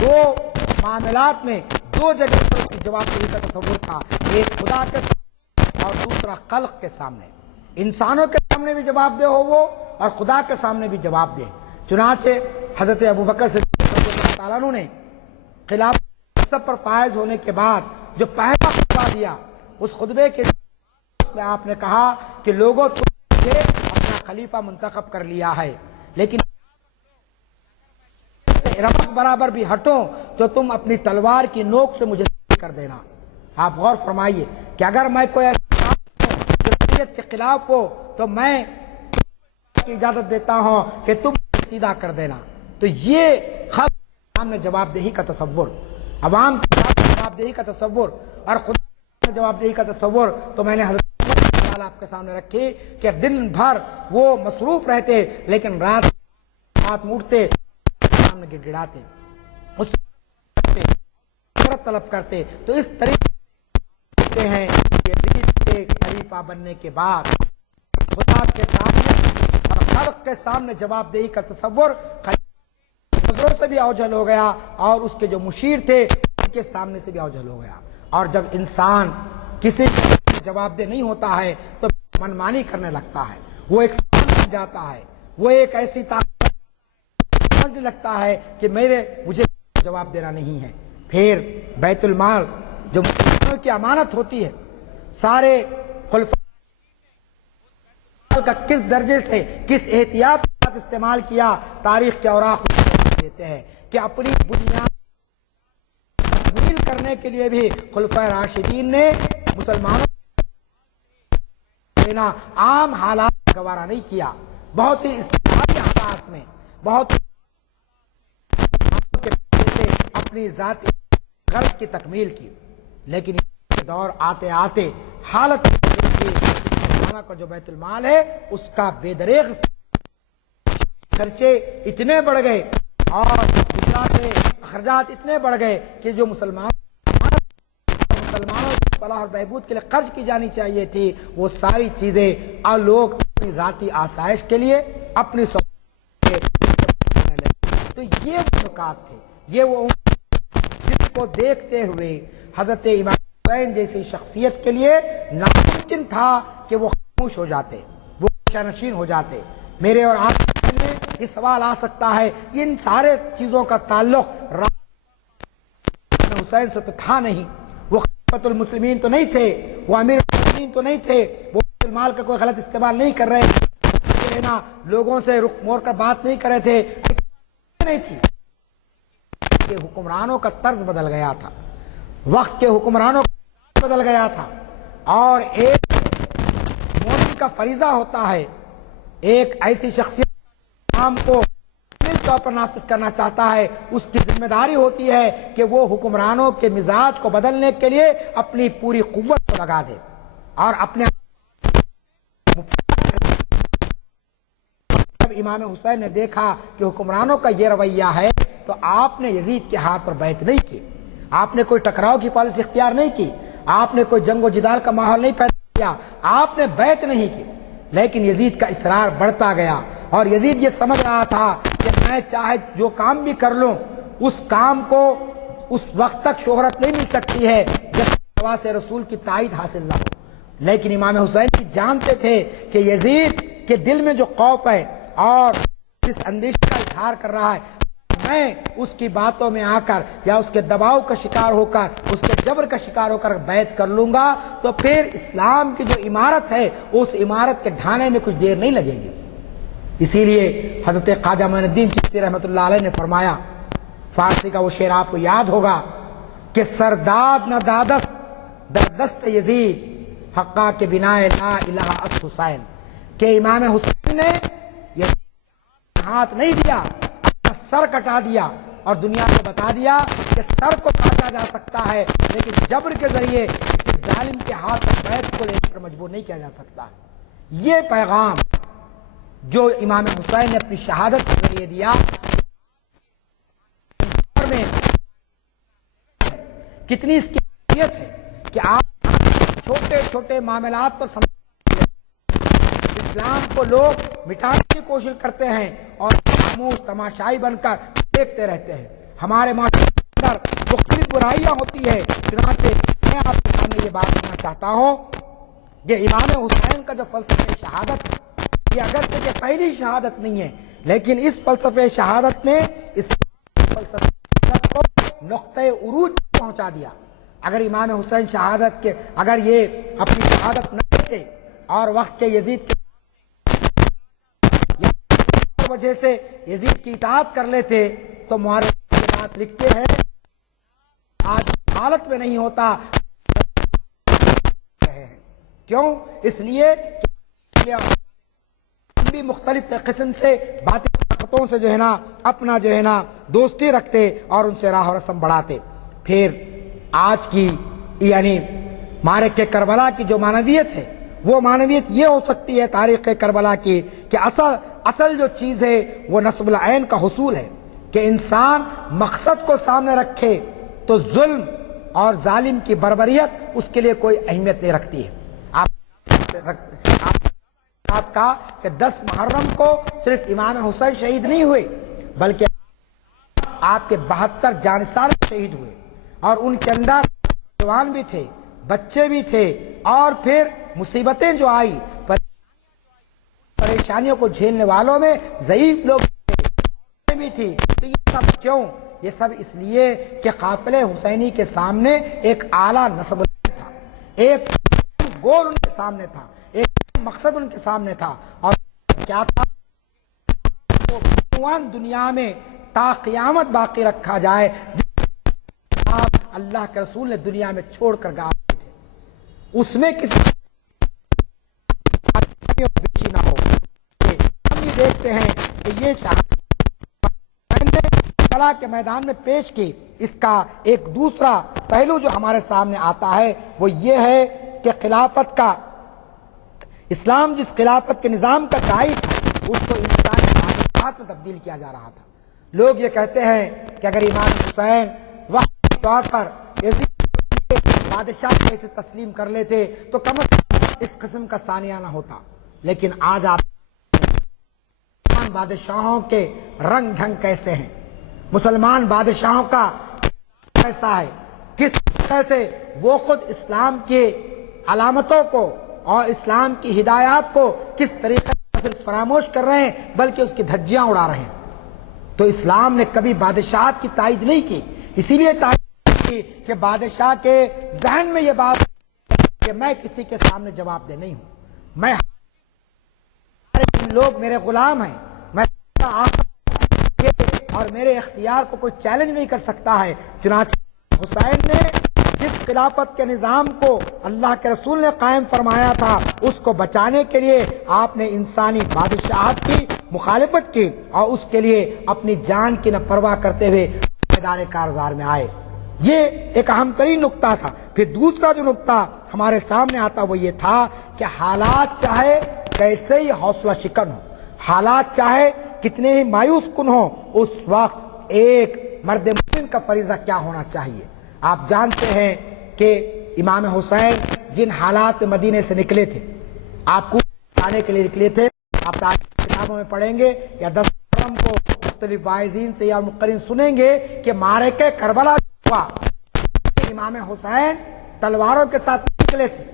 دو معاملات میں دو جگہ پر اس کی جواب دہی کا تصور تھا، ایک خدا کے سامنے اور دوسرا خلق کے سامنے۔ انسانوں کے سامنے بھی جواب دہ ہو وہ، اور خدا کے سامنے بھی جواب دے۔ چنانچہ حضرت ابوبکر صدیق رضی اللہ تعالیٰ عنہ نے خلافت سب پر فائز ہونے کے بعد جو پہلا خطبہ دیا، اس خطبے کے میں آپ نے کہا کہ لوگوں تم نے اپنا خلیفہ منتخب کر لیا ہے، لیکن رمق برابر بھی ہٹو تو تم اپنی تلوار کی نوک سے مجھے کر دینا۔ آپ غور فرمائیے کہ اگر میں کوئی ایسا کے خلاف ہو تو میں کی اجازت دیتا ہوں کہ تم سیدھا کر دینا. تو یہ خلق کے سامنے جواب دہی کا تصور، عوام کے جواب دہی کا تصور اور خدا کی جواب دہی کا تصور تو میں نے حضرت آپ کے سامنے رکھی کہ دن بھر وہ مصروف رہتے لیکن رات ہاتھ موڑتے سامنے گڑ گڑاتے، اس طلب کرتے. تو اس طریقے ہیں یزید کے خلیفہ بننے کے بعد خدا کے سامنے اور خلق کے سامنے جواب دہی کا تصور نظروں سے بھی اوجھل ہو گیا اور اس کے جو مشیر تھے ان کے سامنے سے بھی اوجھل ہو گیا. اور جب انسان کسی جواب دہ نہیں ہوتا ہے تو منمانی کرنے لگتا ہے، وہ ایک بن جاتا ہے، وہ ایک ایسی طاقت سمجھنے لگتا ہے کہ مجھے جواب دینا نہیں ہے. پھر بیت المال جو مسلمانوں کی امانت ہوتی ہے، سارے خلفاء کا کس درجے سے کس احتیاط کے ساتھ استعمال کیا تاریخ کے اوراق دیتے ہیں کہ اپنی بنیاد تکمیل کرنے کے لیے بھی خلفاء راشدین نے مسلمانوں دینا عام حالات گوارا نہیں کیا. بہت ہی استثنائی حالات میں بہت اپنی ذاتی غرض کی تکمیل کی، لیکن یہ دور آتے آتے حالت کا جو بیت المال ہے اس کا بے دریغ خرچے اتنے بڑھ گئے اور اخراجات اتنے بڑھ گئے کہ جو مسلمانوں کی فلاح اور بہبود کے لیے خرچ کی جانی چاہیے تھی وہ ساری چیزیں اور لوگ اپنی ذاتی آسائش کے لیے اپنی تو یہ نکات تھے. یہ وہ جس کو دیکھتے ہوئے حضرت امام حسین جیسی شخصیت کے لیے ناممکن تھا کہ وہ خاموش ہو جاتے، وہ نشین ہو جاتے. میرے اور آپ میں یہ سوال آ سکتا ہے ان سارے چیزوں کا تعلق حسین سے تو تھا نہیں، وہ خلیفۃ المسلمین تو نہیں تھے، وہ امیر المؤمنین تو نہیں تھے، وہ بیت المال کا کوئی غلط استعمال نہیں کر رہے تھے، لوگوں سے رخ موڑ کر بات نہیں کر رہے تھے، نہیں تھی. کہ حکمرانوں کا طرز بدل گیا تھا، وقت کے حکمرانوں کا بدل گیا تھا، اور ایک مومن کا فریضہ ہوتا ہے ایک ایسی شخصیت کام کو طور پر نافذ کرنا چاہتا ہے اس کی ذمہ داری ہوتی ہے کہ وہ حکمرانوں کے مزاج کو بدلنے کے لیے اپنی پوری قوت کو لگا دے اور اپنے. جب امام حسین نے دیکھا کہ حکمرانوں کا یہ رویہ ہے تو آپ نے یزید کے ہاتھ پر بیعت نہیں کی، آپ نے کوئی ٹکراؤ کی پالیسی اختیار نہیں کی، آپ نے کوئی جنگ و جدال کا ماحول نہیں پیدا کیا، آپ نے بیعت نہیں کی. لیکن یزید کا اصرار بڑھتا گیا اور یزید یہ سمجھ رہا تھا کہ میں چاہے جو کام بھی کر لوں اس کام کو اس وقت تک شہرت نہیں مل سکتی ہے جب نواز رسول کی تائید حاصل نہ ہو. لیکن امام حسین بھی جانتے تھے کہ یزید کے دل میں جو خوف ہے اور جس اندیشے کا اظہار کر رہا ہے میں اس کی باتوں میں آ کر یا اس کے دباؤ کا شکار ہو کر اس کے جبر کا شکار ہو کر بیعت کر لوں گا تو پھر اسلام کی جو عمارت ہے اس عمارت کے ڈھانے میں کچھ دیر نہیں لگے گی. اسی لیے حضرت خواجہ معین الدین چشتی رحمۃ اللہ علیہ نے فرمایا، فارسی کا وہ شعر آپ کو یاد ہوگا کہ سرداد نہ دادس در دست یزید حقا کے بنا لا الہ الا حسین، کہ امام حسین نے یزید ہاتھ نہیں دیا، سر کٹا دیا اور دنیا کو بتا دیا کہ سر کو کاٹا جا سکتا ہے لیکن جبر کے ذریعے اس ظالم کے ہاتھ پر بیعت کو لینے پر مجبور نہیں کیا جا سکتا. یہ پیغام جو امام حسین نے اپنی شہادت کے ذریعے دیا میں کتنی اس کی اہمیت ہے کہ آپ چھوٹے چھوٹے معاملات پر اسلام کو لوگ مٹانے کی کوشش کرتے ہیں اور خاموش تماشائی بن کر دیکھتے رہتے ہیں. ہمارے معاشرے کے اندر مختلف برائیاں ہوتی ہے، چنانچہ میں آپ کے سامنے یہ بات کرنا چاہتا ہوں کہ امام حسین کا جو فلسفہ شہادت ہے یہ اگرچہ کہ پہلی شہادت نہیں ہے لیکن اس فلسفہ شہادت نے اس فلسفہ شہادت کو نقطۂ عروج پہنچا دیا. اگر امام حسین شہادت کے اگر یہ اپنی شہادت نہ دیتے اور وقت کے یزید کے وجہ سے یزید کی اطاعت کر لیتے تو مورخ یہ بات لکھتے ہیں آج حالت میں نہیں ہوتا. کیوں؟ اس لیے کہ بھی مختلف قسم سے باطل طاقتوں سے جو ہے نا اپنا جو ہے نا دوستی رکھتے اور ان سے راہ و رسم بڑھاتے۔ پھر آج کی یعنی معرکہ کربلا کی جو معنویت ہے وہ معنویت یہ ہو سکتی ہے تاریخ کربلا کی کہ اصل جو چیز ہے وہ نصب العین کا حصول ہے، کہ انسان مقصد کو سامنے رکھے تو ظلم اور ظالم کی بربریت اس کے لیے کوئی اہمیت نہیں رکھتی ہے۔ آپ کا کہ 10 محرم کو صرف امام حسین شہید نہیں ہوئے بلکہ آپ کے 72 جانثار شہید ہوئے، اور ان کے اندر جوان بھی تھے، بچے بھی تھے، اور پھر مصیبتیں جو آئی، پریشانیوں کو جھیلنے والوں میں ضعیف لوگ بھی تھی۔ تو یہ سب کیوں؟ یہ سب اس لیے کہ قافلہ حسینی کے سامنے ایک اعلیٰ نصب تھا، ایک گول ان کے سامنے تھا، ایک مقصد ان کے سامنے تھا، اور کیا تھا؟ وہ دنیا میں تا قیامت باقی رکھا جائے اللہ کے رسول نے دنیا میں چھوڑ کر گئے تھے، اس میں کسی بیچی نہ ہو۔ ہم یہ دیکھتے ہیں کہ یہ شہادت کربلا کے میدان میں پیش کی، اس کا ایک دوسرا پہلو جو ہمارے سامنے آتا ہے وہ یہ ہے کہ خلافت کا اسلام جس خلافت کے نظام کا داعی تھا اس کو انسانی معاملات میں تبدیل کیا جا رہا تھا۔ لوگ یہ کہتے ہیں کہ اگر امام حسین وقت طور پر بادشاہ کیسے تسلیم کر لیتے تو کم از کم اس قسم کا ثانیہ نہ ہوتا، لیکن آج آپ مسلمان بادشاہوں کے رنگ ڈھنگ کیسے ہیں، مسلمان بادشاہوں کا کیسا ہے، کس طرح سے وہ خود اسلام کے علامتوں کو اور اسلام کی ہدایات کو کس طریقے سے صرف فراموش کر رہے ہیں بلکہ اس کی دھجیاں اڑا رہے ہیں۔ تو اسلام نے کبھی بادشاہت کی تائید نہیں کی، اسی لیے تائید کی کہ بادشاہ کے ذہن میں یہ بات کہ میں کسی کے سامنے جواب دہ نہیں ہوں، میں لوگ میرے غلام ہیں، میں اور میرے اختیار کو کوئی چیلنج نہیں کر سکتا ہے۔ چنانچہ حسین نے جس خلافت کے نظام کو اللہ کے رسول نے قائم فرمایا تھا اس کو بچانے کے لیے آپ نے انسانی بادشاہت کی مخالفت کی اور اس کے لیے اپنی جان کی نہ پرواہ کرتے ہوئے میدان کارزار میں آئے۔ یہ ایک اہم ترین نقطہ تھا۔ پھر دوسرا جو نقطہ ہمارے سامنے آتا وہ یہ تھا کہ حالات چاہے کیسے ہی حوصلہ شکن ہو، حالات چاہے کتنے ہی مایوس کن ہو، اس وقت ایک مرد مومن کا فریضہ کیا ہونا چاہیے۔ آپ جانتے ہیں کہ امام حسین جن حالات میں مدینے سے نکلے تھے، آپ کو جانے کے لیے نکلے تھے، آپ تاریخ کتابوں میں پڑھیں گے یا 10 محرم کو مختلف واعظین سے یا مقررین سنیں گے کہ معرکہ کربلا ہوا، امام حسین تلواروں کے ساتھ نکلے تھے،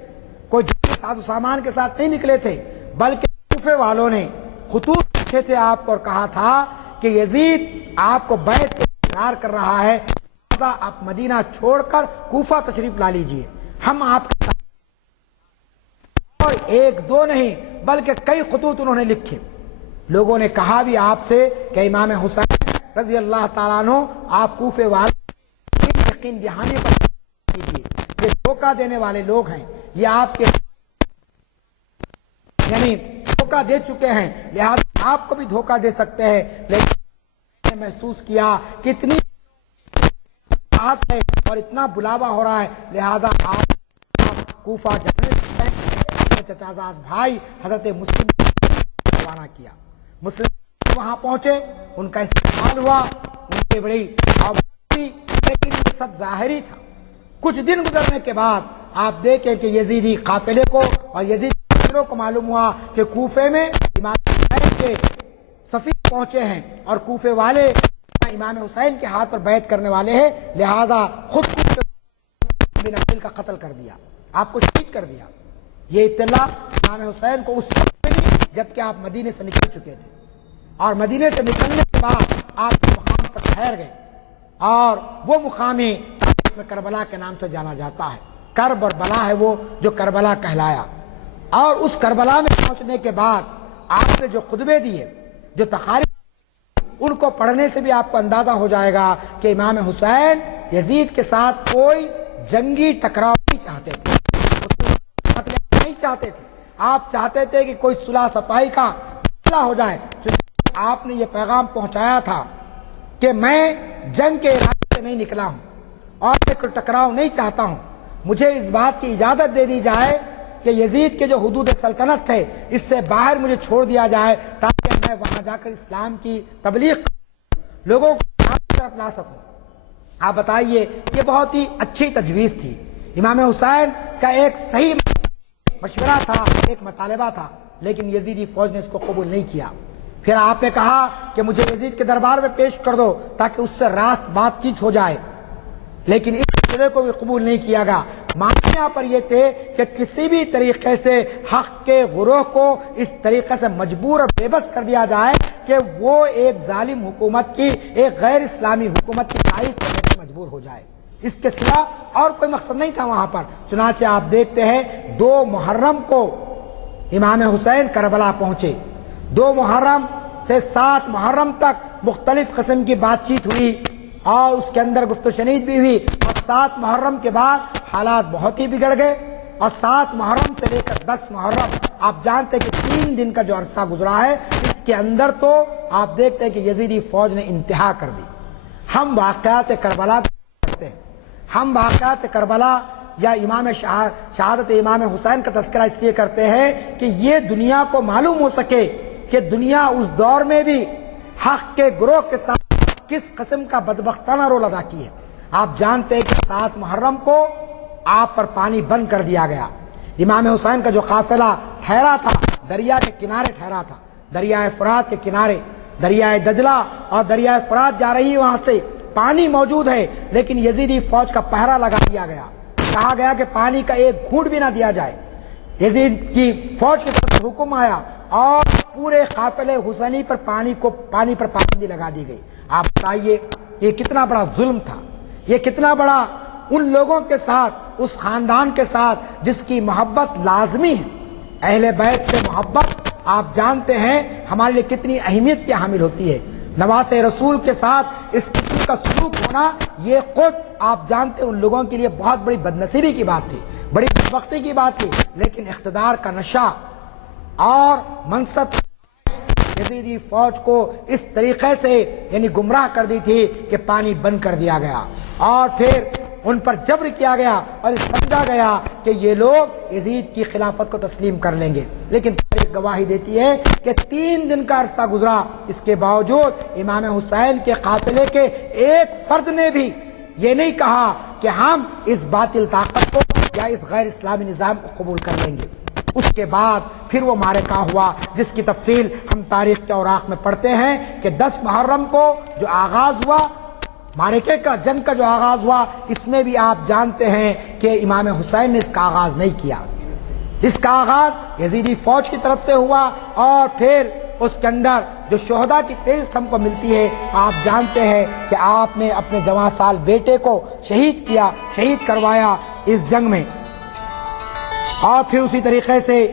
کوئی ساز و سامان کے ساتھ نہیں نکلے تھے، بلکہ کوفے والوں نے خطوط لکھے تھے آپ کو اور کہا تھا کہ یزید آپ کو بیعت کا اقرار کر رہا ہے، لہذا آپ مدینہ چھوڑ کر کوفہ تشریف لا لیجئے، ہم آپ کے ساتھ۔ اور ایک دو نہیں بلکہ کئی خطوط انہوں نے لکھے۔ لوگوں نے کہا بھی آپ سے کہ امام حسین رضی اللہ تعالیٰ عنہ آپ کوفے والوں یقین دہانی پر کیجیے، یہ دھوکہ دینے والے لوگ ہیں، یہ آپ کے یعنی دھوکہ دے چکے ہیں، لہذا آپ کو بھی دھوکہ دے سکتے ہیں۔ لیکن میں نے محسوس کیا کہ اتنی بات ہے اور اتنا بلاوا ہو رہا ہے، لہذا آپ کوفہ جانے سے اپنے چچازاد بھائی حضرت مسلم روانہ کیا۔ مسلم وہاں پہنچے، ان کا استقبال ہوا، ان کی بڑی لیکن یہ سب ظاہری تھا۔ کچھ دن گزرنے کے بعد آپ دیکھیں کہ یزیدی قافلے کو اور یزیدی کو معلوم ہوا کہ کوفے میں امام حسین کے سفیر پہنچے ہیں اور کوفے والے امام حسین کے ہاتھ پر بیعت کرنے والے ہیں، لہذا خود بن عقیل کا قتل کر دیا، آپ کو شہید کر دیا۔ یہ اطلاع امام حسین کو اس وقت ملی جبکہ آپ مدینے سے نکل چکے تھے، اور مدینے سے نکلنے کے بعد آپ مقام پر ٹھہر گئے، اور وہ مقام ہی کربلا کے نام سے جانا جاتا ہے۔ کرب اور بلا ہے وہ جو کربلا کہلایا، اور اس کربلا میں پہنچنے کے بعد آپ نے جو خطبے دیے، جو تقاریر، ان کو پڑھنے سے بھی آپ کو اندازہ ہو جائے گا کہ امام حسین یزید کے ساتھ کوئی جنگی ٹکراؤ نہیں چاہتے تھے، نہیں چاہتے تھے۔ آپ چاہتے تھے کہ کوئی صلح صفائی کا اللہ ہو جائے۔ آپ نے یہ پیغام پہنچایا تھا کہ میں جنگ کے ارادے سے نہیں نکلا ہوں اور میں کوئی ٹکراؤ نہیں چاہتا ہوں، مجھے اس بات کی اجازت دے دی جائے کہ یزید کے جو حدود سلطنت تھے اس سے باہر مجھے چھوڑ دیا جائے تاکہ میں وہاں جا کر اسلام کی تبلیغ لوگوں کو اسلام کی طرف لا سکوں۔ آپ بتائیے، یہ بہت ہی اچھی تجویز تھی۔ امام حسین کا ایک صحیح مشورہ تھا، ایک مطالبہ تھا، لیکن یزیدی فوج نے اس کو قبول نہیں کیا۔ پھر آپ نے کہا کہ مجھے یزید کے دربار میں پیش کر دو تاکہ اس سے راست بات چیت ہو جائے، لیکن اس مشورے کو بھی قبول نہیں کیا گیا۔ معنی یہاں پر یہ تھے کہ کسی بھی طریقے سے حق کے گروہ کو اس طریقے سے مجبور اور بے بس کر دیا جائے کہ وہ ایک ظالم حکومت کی، ایک غیر اسلامی حکومت کی تائید کرنے پر مجبور ہو جائے۔ اس کے سوا اور کوئی مقصد نہیں تھا وہاں پر۔ چنانچہ آپ دیکھتے ہیں 2 محرم کو امام حسین کربلا پہنچے۔ 2 محرم سے 7 محرم تک مختلف قسم کی بات چیت ہوئی اور اس کے اندر گفت و شنید بھی ہوئی، اور 7 محرم کے بعد حالات بہت ہی بگڑ گئے، اور 7 محرم سے لے کر 10 محرم آپ جانتے ہیں کہ 3 دن کا جو عرصہ گزرا ہے، اس کے اندر تو آپ دیکھتے ہیں کہ یزیدی فوج نے انتہا کر دی۔ ہم واقعات کربلا کرتے ہیں، ہم واقعات کربلا یا شہادت امام حسین کا تذکرہ اس لیے کرتے ہیں کہ یہ دنیا کو معلوم ہو سکے کہ دنیا اس دور میں بھی حق کے گروہ کے ساتھ کس قسم کا بدبختانہ رول ادا کی ہے۔ آپ جانتے ہیں کہ 7 محرم کو آپ پر پانی بند کر دیا گیا۔ امام حسین کا جو قافلہ ٹھہرا تھا دریا کے کنارے ٹھہرا تھا، دریائے فرات کے کنارے، دریائے دجلہ اور دریائے فرات جا رہی ہے، وہاں سے پانی موجود ہے، لیکن یزیدی فوج کا پہرا لگا دیا گیا۔ کہا گیا کہ پانی کا ایک گھونٹ بھی نہ دیا جائے۔ یزید کی فوج کی طرف سے حکم آیا اور پورے قافلے حسینی پر پانی پر پابندی لگا دی گئی۔ آپ بتائیے یہ کتنا بڑا ظلم تھا، یہ کتنا بڑا ان لوگوں کے ساتھ، اس خاندان کے ساتھ جس کی محبت لازمی ہے۔ اہل بیت سے محبت آپ جانتے ہیں ہمارے لیے کتنی اہمیت کی حامل ہوتی ہے۔ نواز رسول کے ساتھ اس قسم کا سلوک ہونا یہ خود آپ جانتے ان لوگوں کے لیے بہت بڑی بدنصیبی کی بات تھی، بڑی بدبختی کی بات تھی، لیکن اقتدار کا نشہ اور منصب یزیدی فوج کو اس طریقے سے یعنی گمراہ کر دی تھی کہ پانی بند کر دیا گیا اور پھر ان پر جبر کیا گیا اور سمجھا گیا کہ یہ لوگ یزید کی خلافت کو تسلیم کر لیں گے، لیکن تاریخ گواہی دیتی ہے کہ 3 دن کا عرصہ گزرا، اس کے باوجود امام حسین کے قافلے کے ایک فرد نے بھی یہ نہیں کہا کہ ہم اس باطل طاقت کو یا اس غیر اسلامی نظام کو قبول کر لیں گے۔ اس کے بعد پھر وہ معرکہ ہوا جس کی تفصیل ہم تاریخ کے اوراق میں پڑھتے ہیں کہ 10 محرم کو جو آغاز ہوا معرکے کا، جنگ کا جو آغاز ہوا، اس میں بھی آپ جانتے ہیں کہ امام حسین نے اس کا آغاز نہیں کیا۔ اس کا آغاز یزیدی فوج کی طرف سے ہوا اور پھر اس کے اندر جو شہداء کی فہرست ہم کو ملتی ہے، آپ جانتے ہیں کہ آپ نے اپنے جوان سال بیٹے کو شہید کیا، شہید کروایا اس جنگ میں، اور پھر اسی طریقے سے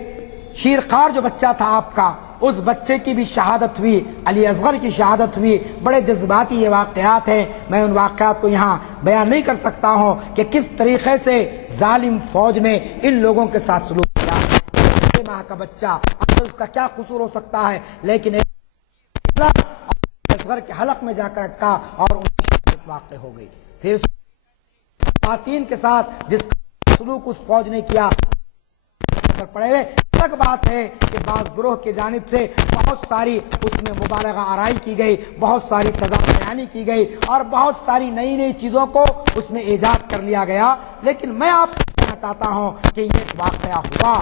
شیرخوار جو بچہ تھا آپ کا، اس بچے کی بھی شہادت ہوئی، علی اصغر کی شہادت ہوئی۔ بڑے جذباتی یہ واقعات ہیں، میں ان واقعات کو یہاں بیان نہیں کر سکتا ہوں کہ کس طریقے سے ظالم فوج نے ان لوگوں کے ساتھ سلوک کیا۔ 6 ماہ کا بچہ، اس کا کیا قصور ہو سکتا ہے، لیکن اصغر کے حلق میں جا کر رکھا اور ان کی شہادت واقع ہو گئی۔ پھر خواتین کے ساتھ جس کا سلوک اس فوج نے کیا پڑے ہوئے، الگ بات ہے کہ بعض گروہ کی جانب سے بہت ساری اس میں مبالغہ آرائی کی گئی، بہت ساری تضاد بیانی کی گئی اور بہت ساری نئی چیزوں کو اس میں ایجاد کر لیا گیا، لیکن میں آپ کو کہنا چاہتا ہوں کہ یہ واقعہ ہوا،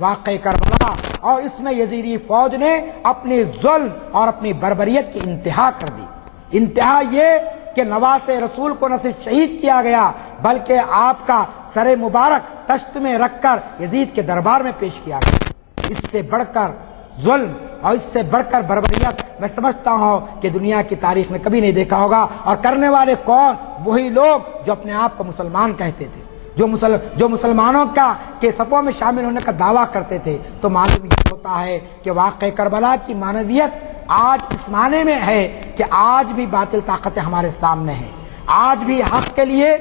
واقعہ کربلا، اور اس میں یزیدی فوج نے اپنی ظلم اور اپنی بربریت کی انتہا کر دی۔ انتہا یہ کہ نواز رسول کو نہ صرف شہید کیا گیا بلکہ آپ کا سر مبارک تشت میں رکھ کر یزید کے دربار میں پیش کیا گیا۔ اس سے بڑھ کر ظلم اور اس سے بڑھ کر بربریت میں سمجھتا ہوں کہ دنیا کی تاریخ نے کبھی نہیں دیکھا ہوگا، اور کرنے والے کون؟ وہی لوگ جو اپنے آپ کو مسلمان کہتے تھے، جو مسلمانوں کا کے صفوں میں شامل ہونے کا دعویٰ کرتے تھے۔ تو معلوم یہ ہوتا ہے کہ واقعہ کربلا کی معنویت آج اس معنی میں ہے کہ آج بھی باطل طاقتیں ہمارے سامنے ہیں، آج بھی حق کے لیے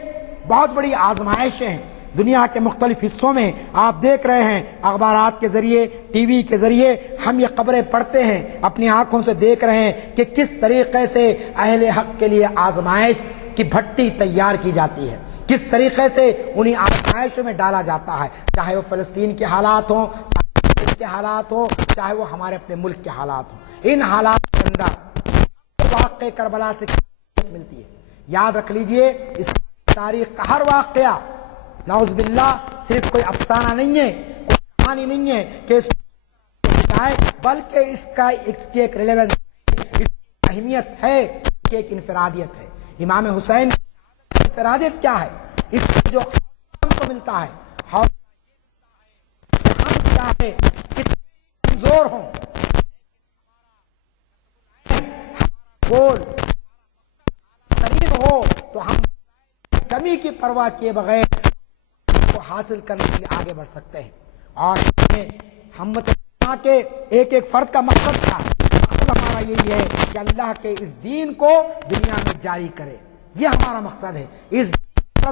بہت بڑی آزمائشیں ہیں، دنیا کے مختلف حصوں میں آپ دیکھ رہے ہیں، اخبارات کے ذریعے، ٹی وی کے ذریعے ہم یہ خبریں پڑھتے ہیں، اپنی آنکھوں سے دیکھ رہے ہیں کہ کس طریقے سے اہل حق کے لیے آزمائش کی بھٹی تیار کی جاتی ہے، کس طریقے سے انہیں آزمائشوں میں ڈالا جاتا ہے، چاہے وہ فلسطین کے حالات ہوں، چاہے کے حالات ہوں، چاہے وہ ہمارے اپنے ملک کے حالات ہوں۔ ان حالات کے اندر واقع کربلا سے ملتی ہے۔ یاد رکھ لیجئے، اس تاریخ کا ہر واقعہ نعوذ باللہ صرف کوئی افسانہ نہیں ہے، کوئی کہانی نہیں ہے کہ اس بلکہ اس کی ایک ریلیونس، اس کی اہمیت ہے، اس کی ایک انفرادیت ہے۔ امام حسین کی انفرادیت کیا ہے؟ اس سے جو ہم کو ملتا ہے، ہم چاہے کتنے کمزور ہوں، گول ہو تو ہم کمی کی پرواہ کیے بغیر کو حاصل کرنے کے لیے آگے بڑھ سکتے ہیں۔ اور ہم کے ایک ایک فرد کا مقصد تھا، مقصد ہمارا یہی ہے کہ اللہ کے اس دین کو دنیا میں جاری کرے، یہ ہمارا مقصد ہے۔ اس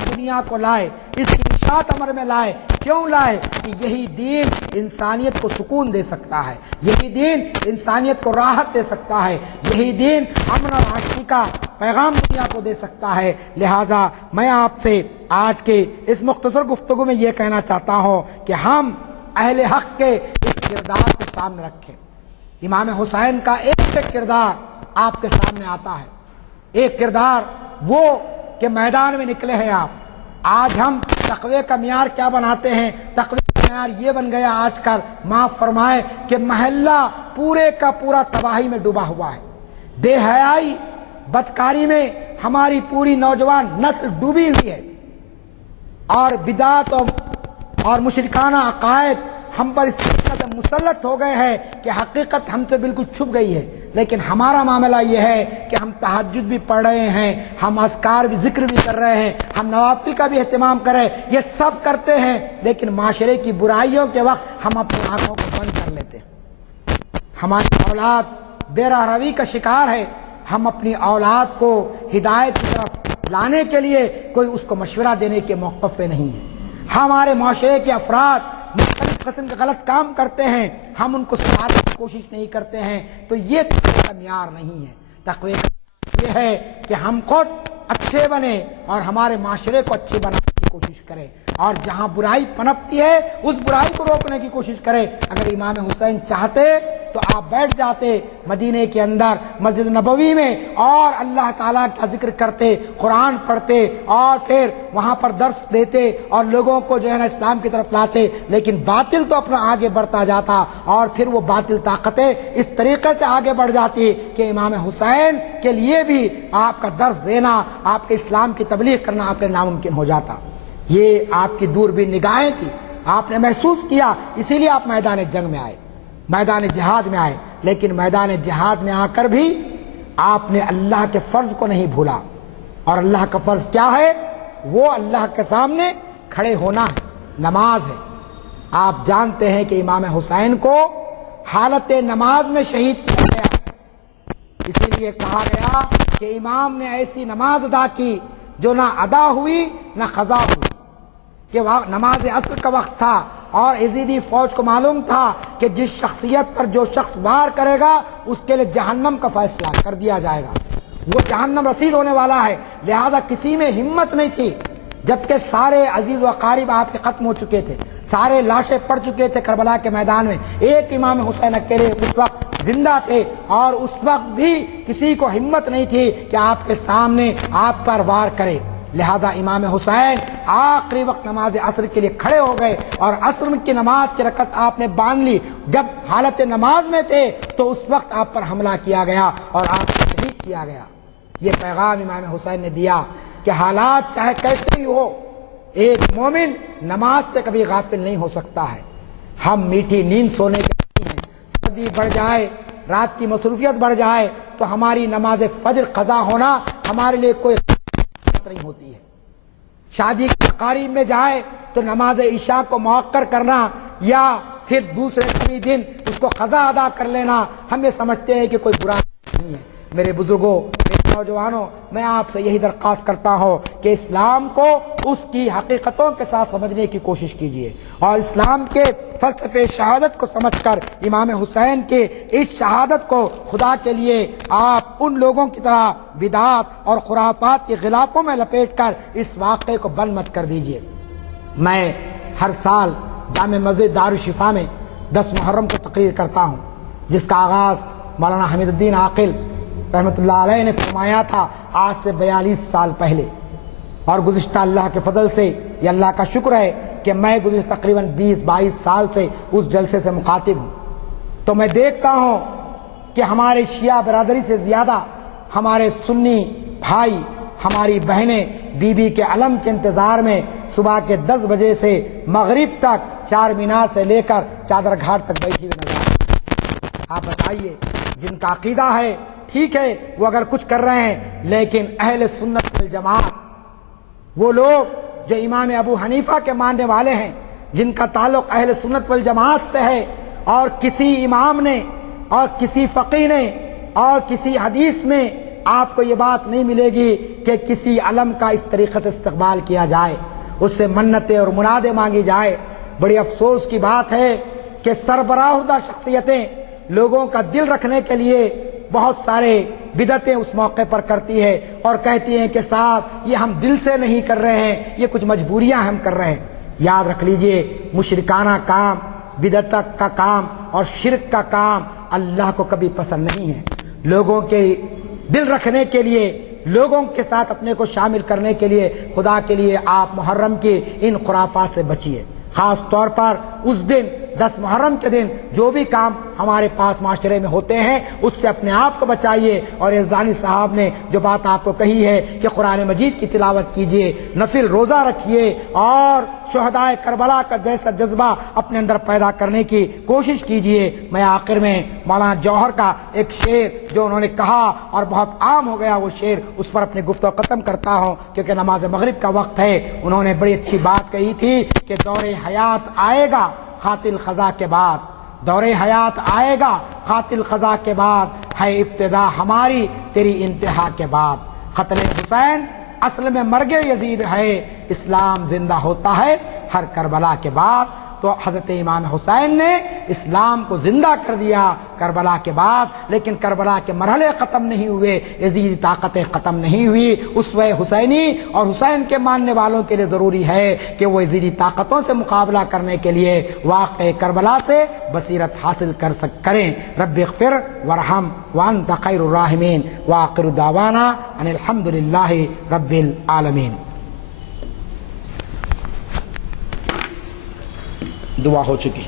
دنیا کو لائے، اس کی اشاعت عمر میں لائے۔ کیوں لائے؟ کہ یہی دین انسانیت کو سکون دے سکتا ہے، یہی دین انسانیت کو راحت دے سکتا ہے، یہی دین امن اور آشتی کا پیغام دنیا کو دے سکتا ہے۔ لہٰذا میں آپ سے آج کے اس مختصر گفتگو میں یہ کہنا چاہتا ہوں کہ ہم اہل حق کے اس کردار کو سامنے رکھیں۔ امام حسین کا ایک کردار آپ کے سامنے آتا ہے، ایک کردار وہ کہ میدان میں نکلے ہیں آپ۔ آج ہم تقوی کا معیار کیا بناتے ہیں؟ تقوی کا معیار یہ بن گیا آج کل، معاف فرمائے، کہ محلہ پورے کا پورا تباہی میں ڈوبا ہوا ہے، بے حیائی بدکاری میں ہماری پوری نوجوان نسل ڈوبی ہوئی ہے، اور بدعت اور مشرکانہ عقائد ہم پر اس طرح سے مسلط ہو گئے ہیں کہ حقیقت ہم سے بالکل چھپ گئی ہے۔ لیکن ہمارا معاملہ یہ ہے کہ ہم تہجد بھی پڑھ رہے ہیں، ہم اذکار بھی، ذکر بھی کر رہے ہیں، ہم نوافل کا بھی اہتمام کر رہے ہیں، یہ سب کرتے ہیں، لیکن معاشرے کی برائیوں کے وقت ہم اپنی آنکھوں کو بند کر لیتے ہیں۔ ہماری اولاد بے راہ روی کا شکار ہے، ہم اپنی اولاد کو ہدایت کی طرف لانے کے لیے کوئی اس کو مشورہ دینے کے موقف پہ نہیں ہے۔ ہمارے معاشرے کے افراد مختلف قسم کے غلط کام کرتے ہیں، ہم ان کو سدھارنے کی کوشش نہیں کرتے ہیں، تو یہ تقوی کا معیار نہیں ہے۔ تقوی کا معیار یہ ہے کہ ہم خود اچھے بنے اور ہمارے معاشرے کو اچھے بنانے کی کوشش کریں، اور جہاں برائی پنپتی ہے اس برائی کو روکنے کی کوشش کریں۔ اگر امام حسین چاہتے تو آپ بیٹھ جاتے مدینے کے اندر مسجد نبوی میں اور اللہ تعالیٰ کا ذکر کرتے، قرآن پڑھتے، اور پھر وہاں پر درس دیتے اور لوگوں کو جو ہے نا اسلام کی طرف لاتے، لیکن باطل تو اپنا آگے بڑھتا جاتا، اور پھر وہ باطل طاقتیں اس طریقے سے آگے بڑھ جاتی کہ امام حسین کے لیے بھی آپ کا درس دینا، آپ کے اسلام کی تبلیغ کرنا آپ کے ناممکن ہو جاتا۔ یہ آپ کی دوربین نگاہیں تھی، آپ نے محسوس کیا، اسی لیے آپ میدان جنگ میں آئے، میدان جہاد میں آئے، لیکن میدان جہاد میں آ کر بھی آپ نے اللہ کے فرض کو نہیں بھولا۔ اور اللہ کا فرض کیا ہے؟ وہ اللہ کے سامنے کھڑے ہونا ہے، نماز ہے۔ آپ جانتے ہیں کہ امام حسین کو حالت نماز میں شہید کیا گیا، اسی لیے کہا گیا کہ امام نے ایسی نماز ادا کی جو نہ ادا ہوئی نہ قضا ہوئی، کہ نماز عصر کا وقت تھا، اور یزیدی فوج کو معلوم تھا کہ جس شخصیت پر جو شخص وار کرے گا اس کے لیے جہنم کا فیصلہ کر دیا جائے گا، وہ جہنم رسید ہونے والا ہے۔ لہذا کسی میں ہمت نہیں تھی، جبکہ سارے عزیز و اقارب آپ کے ختم ہو چکے تھے، سارے لاشیں پڑ چکے تھے کربلا کے میدان میں، ایک امام حسین اکیلے اس وقت زندہ تھے، اور اس وقت بھی کسی کو ہمت نہیں تھی کہ آپ کے سامنے آپ پر وار کرے۔ لہذا امام حسین آخری وقت نماز عصر کے لیے کھڑے ہو گئے، اور عصر کی نماز کی رکعت آپ نے باندھ لی۔ جب حالت نماز میں تھے تو اس وقت آپ پر حملہ کیا گیا اور آپ کو شہید کیا گیا۔ یہ پیغام امام حسین نے دیا کہ حالات چاہے کیسے ہی ہو، ایک مومن نماز سے کبھی غافل نہیں ہو سکتا ہے۔ ہم میٹھی نیند سونے کے عادی ہیں، سردی بڑھ جائے، رات کی مصروفیت بڑھ جائے تو ہماری نماز فجر قضا ہونا ہمارے لیے کوئی نہیں ہوتی ہے۔ شادی کی تقاریب میں جائے تو نماز عشاء کو مؤخر کرنا یا پھر دوسرے کبھی دن اس کو قضا ادا کر لینا، ہم یہ سمجھتے ہیں کہ کوئی برا نہیں ہے۔ میرے بزرگوں، نوجوانوں میں آپ سے یہی درخواست کرتا ہوں کہ اسلام کو اس کی حقیقتوں کے ساتھ سمجھنے کی کوشش کیجیے اور اسلام کے فلسفے شہادت کو سمجھ کر امام حسین کے اس شہادت کو خدا کے لیے آپ ان لوگوں کی طرح بدعات اور خرافات کے غلافوں میں لپیٹ کر اس واقعے کو بند مت کر دیجیے۔ میں ہر سال جامع مسجد دارالشفا میں 10 محرم کو تقریر کرتا ہوں، جس کا آغاز مولانا حمید الدین عاقل رحمۃ اللہ علیہ نے فرمایا تھا آج سے 42 سال پہلے، اور گزشتہ اللہ کے فضل سے یہ اللہ کا شکر ہے کہ میں گزشتہ تقریباً 20-22 سال سے اس جلسے سے مخاطب ہوں۔ تو میں دیکھتا ہوں کہ ہمارے شیعہ برادری سے زیادہ ہمارے سنی بھائی، ہماری بہنیں بی بی کے علم کے انتظار میں صبح کے 10 بجے سے مغرب تک چار مینار سے لے کر چادر گھاٹ تک بیٹھی ہوئی نظر آتی ہے۔ آپ بتائیے، جن کا عقیدہ ہے ٹھیک ہے وہ اگر کچھ کر رہے ہیں، لیکن اہل سنت والجماعت، وہ لوگ جو امام ابو حنیفہ کے ماننے والے ہیں، جن کا تعلق اہل سنت والجماعت سے ہے، اور کسی امام نے اور کسی فقیہ نے اور کسی حدیث میں آپ کو یہ بات نہیں ملے گی کہ کسی علم کا اس طریقے سے استقبال کیا جائے، اس سے منتیں اور منادیں مانگی جائے۔ بڑی افسوس کی بات ہے کہ سربراہدہ شخصیتیں لوگوں کا دل رکھنے کے لیے بہت سارے بدعتیں اس موقع پر کرتی ہے اور کہتی ہیں کہ صاحب یہ ہم دل سے نہیں کر رہے ہیں، یہ کچھ مجبوریاں ہم کر رہے ہیں۔ یاد رکھ لیجئے، مشرکانہ کام، بدعت کا کام اور شرک کا کام اللہ کو کبھی پسند نہیں ہے۔ لوگوں کے دل رکھنے کے لیے، لوگوں کے ساتھ اپنے کو شامل کرنے کے لیے، خدا کے لیے آپ محرم کے ان خرافات سے بچیے۔ خاص طور پر اس دن 10 محرم کے دن جو بھی کام ہمارے پاس معاشرے میں ہوتے ہیں اس سے اپنے آپ کو بچائیے۔ اور یزدانی صاحب نے جو بات آپ کو کہی ہے کہ قرآن مجید کی تلاوت کیجیے، نفل روزہ رکھیے اور شہدائے کربلا کا جیسا جذبہ اپنے اندر پیدا کرنے کی کوشش کیجیے۔ میں آخر میں مولانا جوہر کا ایک شعر جو انہوں نے کہا اور بہت عام ہو گیا وہ شعر، اس پر اپنی گفتگو ختم کرتا ہوں کیونکہ نماز مغرب کا وقت ہے۔ انہوں نے بڑی اچھی بات کہی تھی کہ دور حیات آئے گا قاتل خزاں کے بعد، دور حیات آئے گا قاتل خزاں کے بعد، ہے ابتدا ہماری تیری انتہا کے بعد۔ قتل حسین اصل میں مرگ یزید ہے، اسلام زندہ ہوتا ہے ہر کربلا کے بعد۔ تو حضرت امام حسین نے اسلام کو زندہ کر دیا کربلا کے بعد، لیکن کربلا کے مرحلے ختم نہیں ہوئے، یزیدی طاقتیں ختم نہیں ہوئی۔ اسوہ حسینی اور حسین کے ماننے والوں کے لیے ضروری ہے کہ وہ یزیدی طاقتوں سے مقابلہ کرنے کے لیے واقع کربلا سے بصیرت حاصل کریں۔ رب اغفر ورحم وانت خیر الراحمین، وآخر دعوانا ان الحمد للہ رب العالمین۔ دعا ہو چکی۔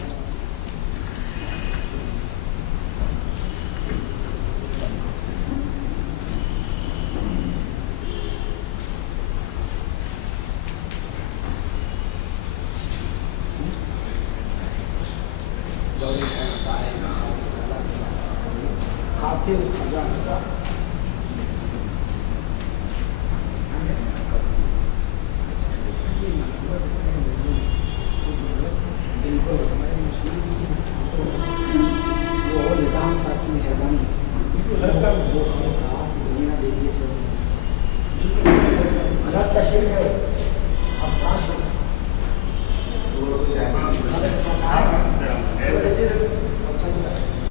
تشریف ہے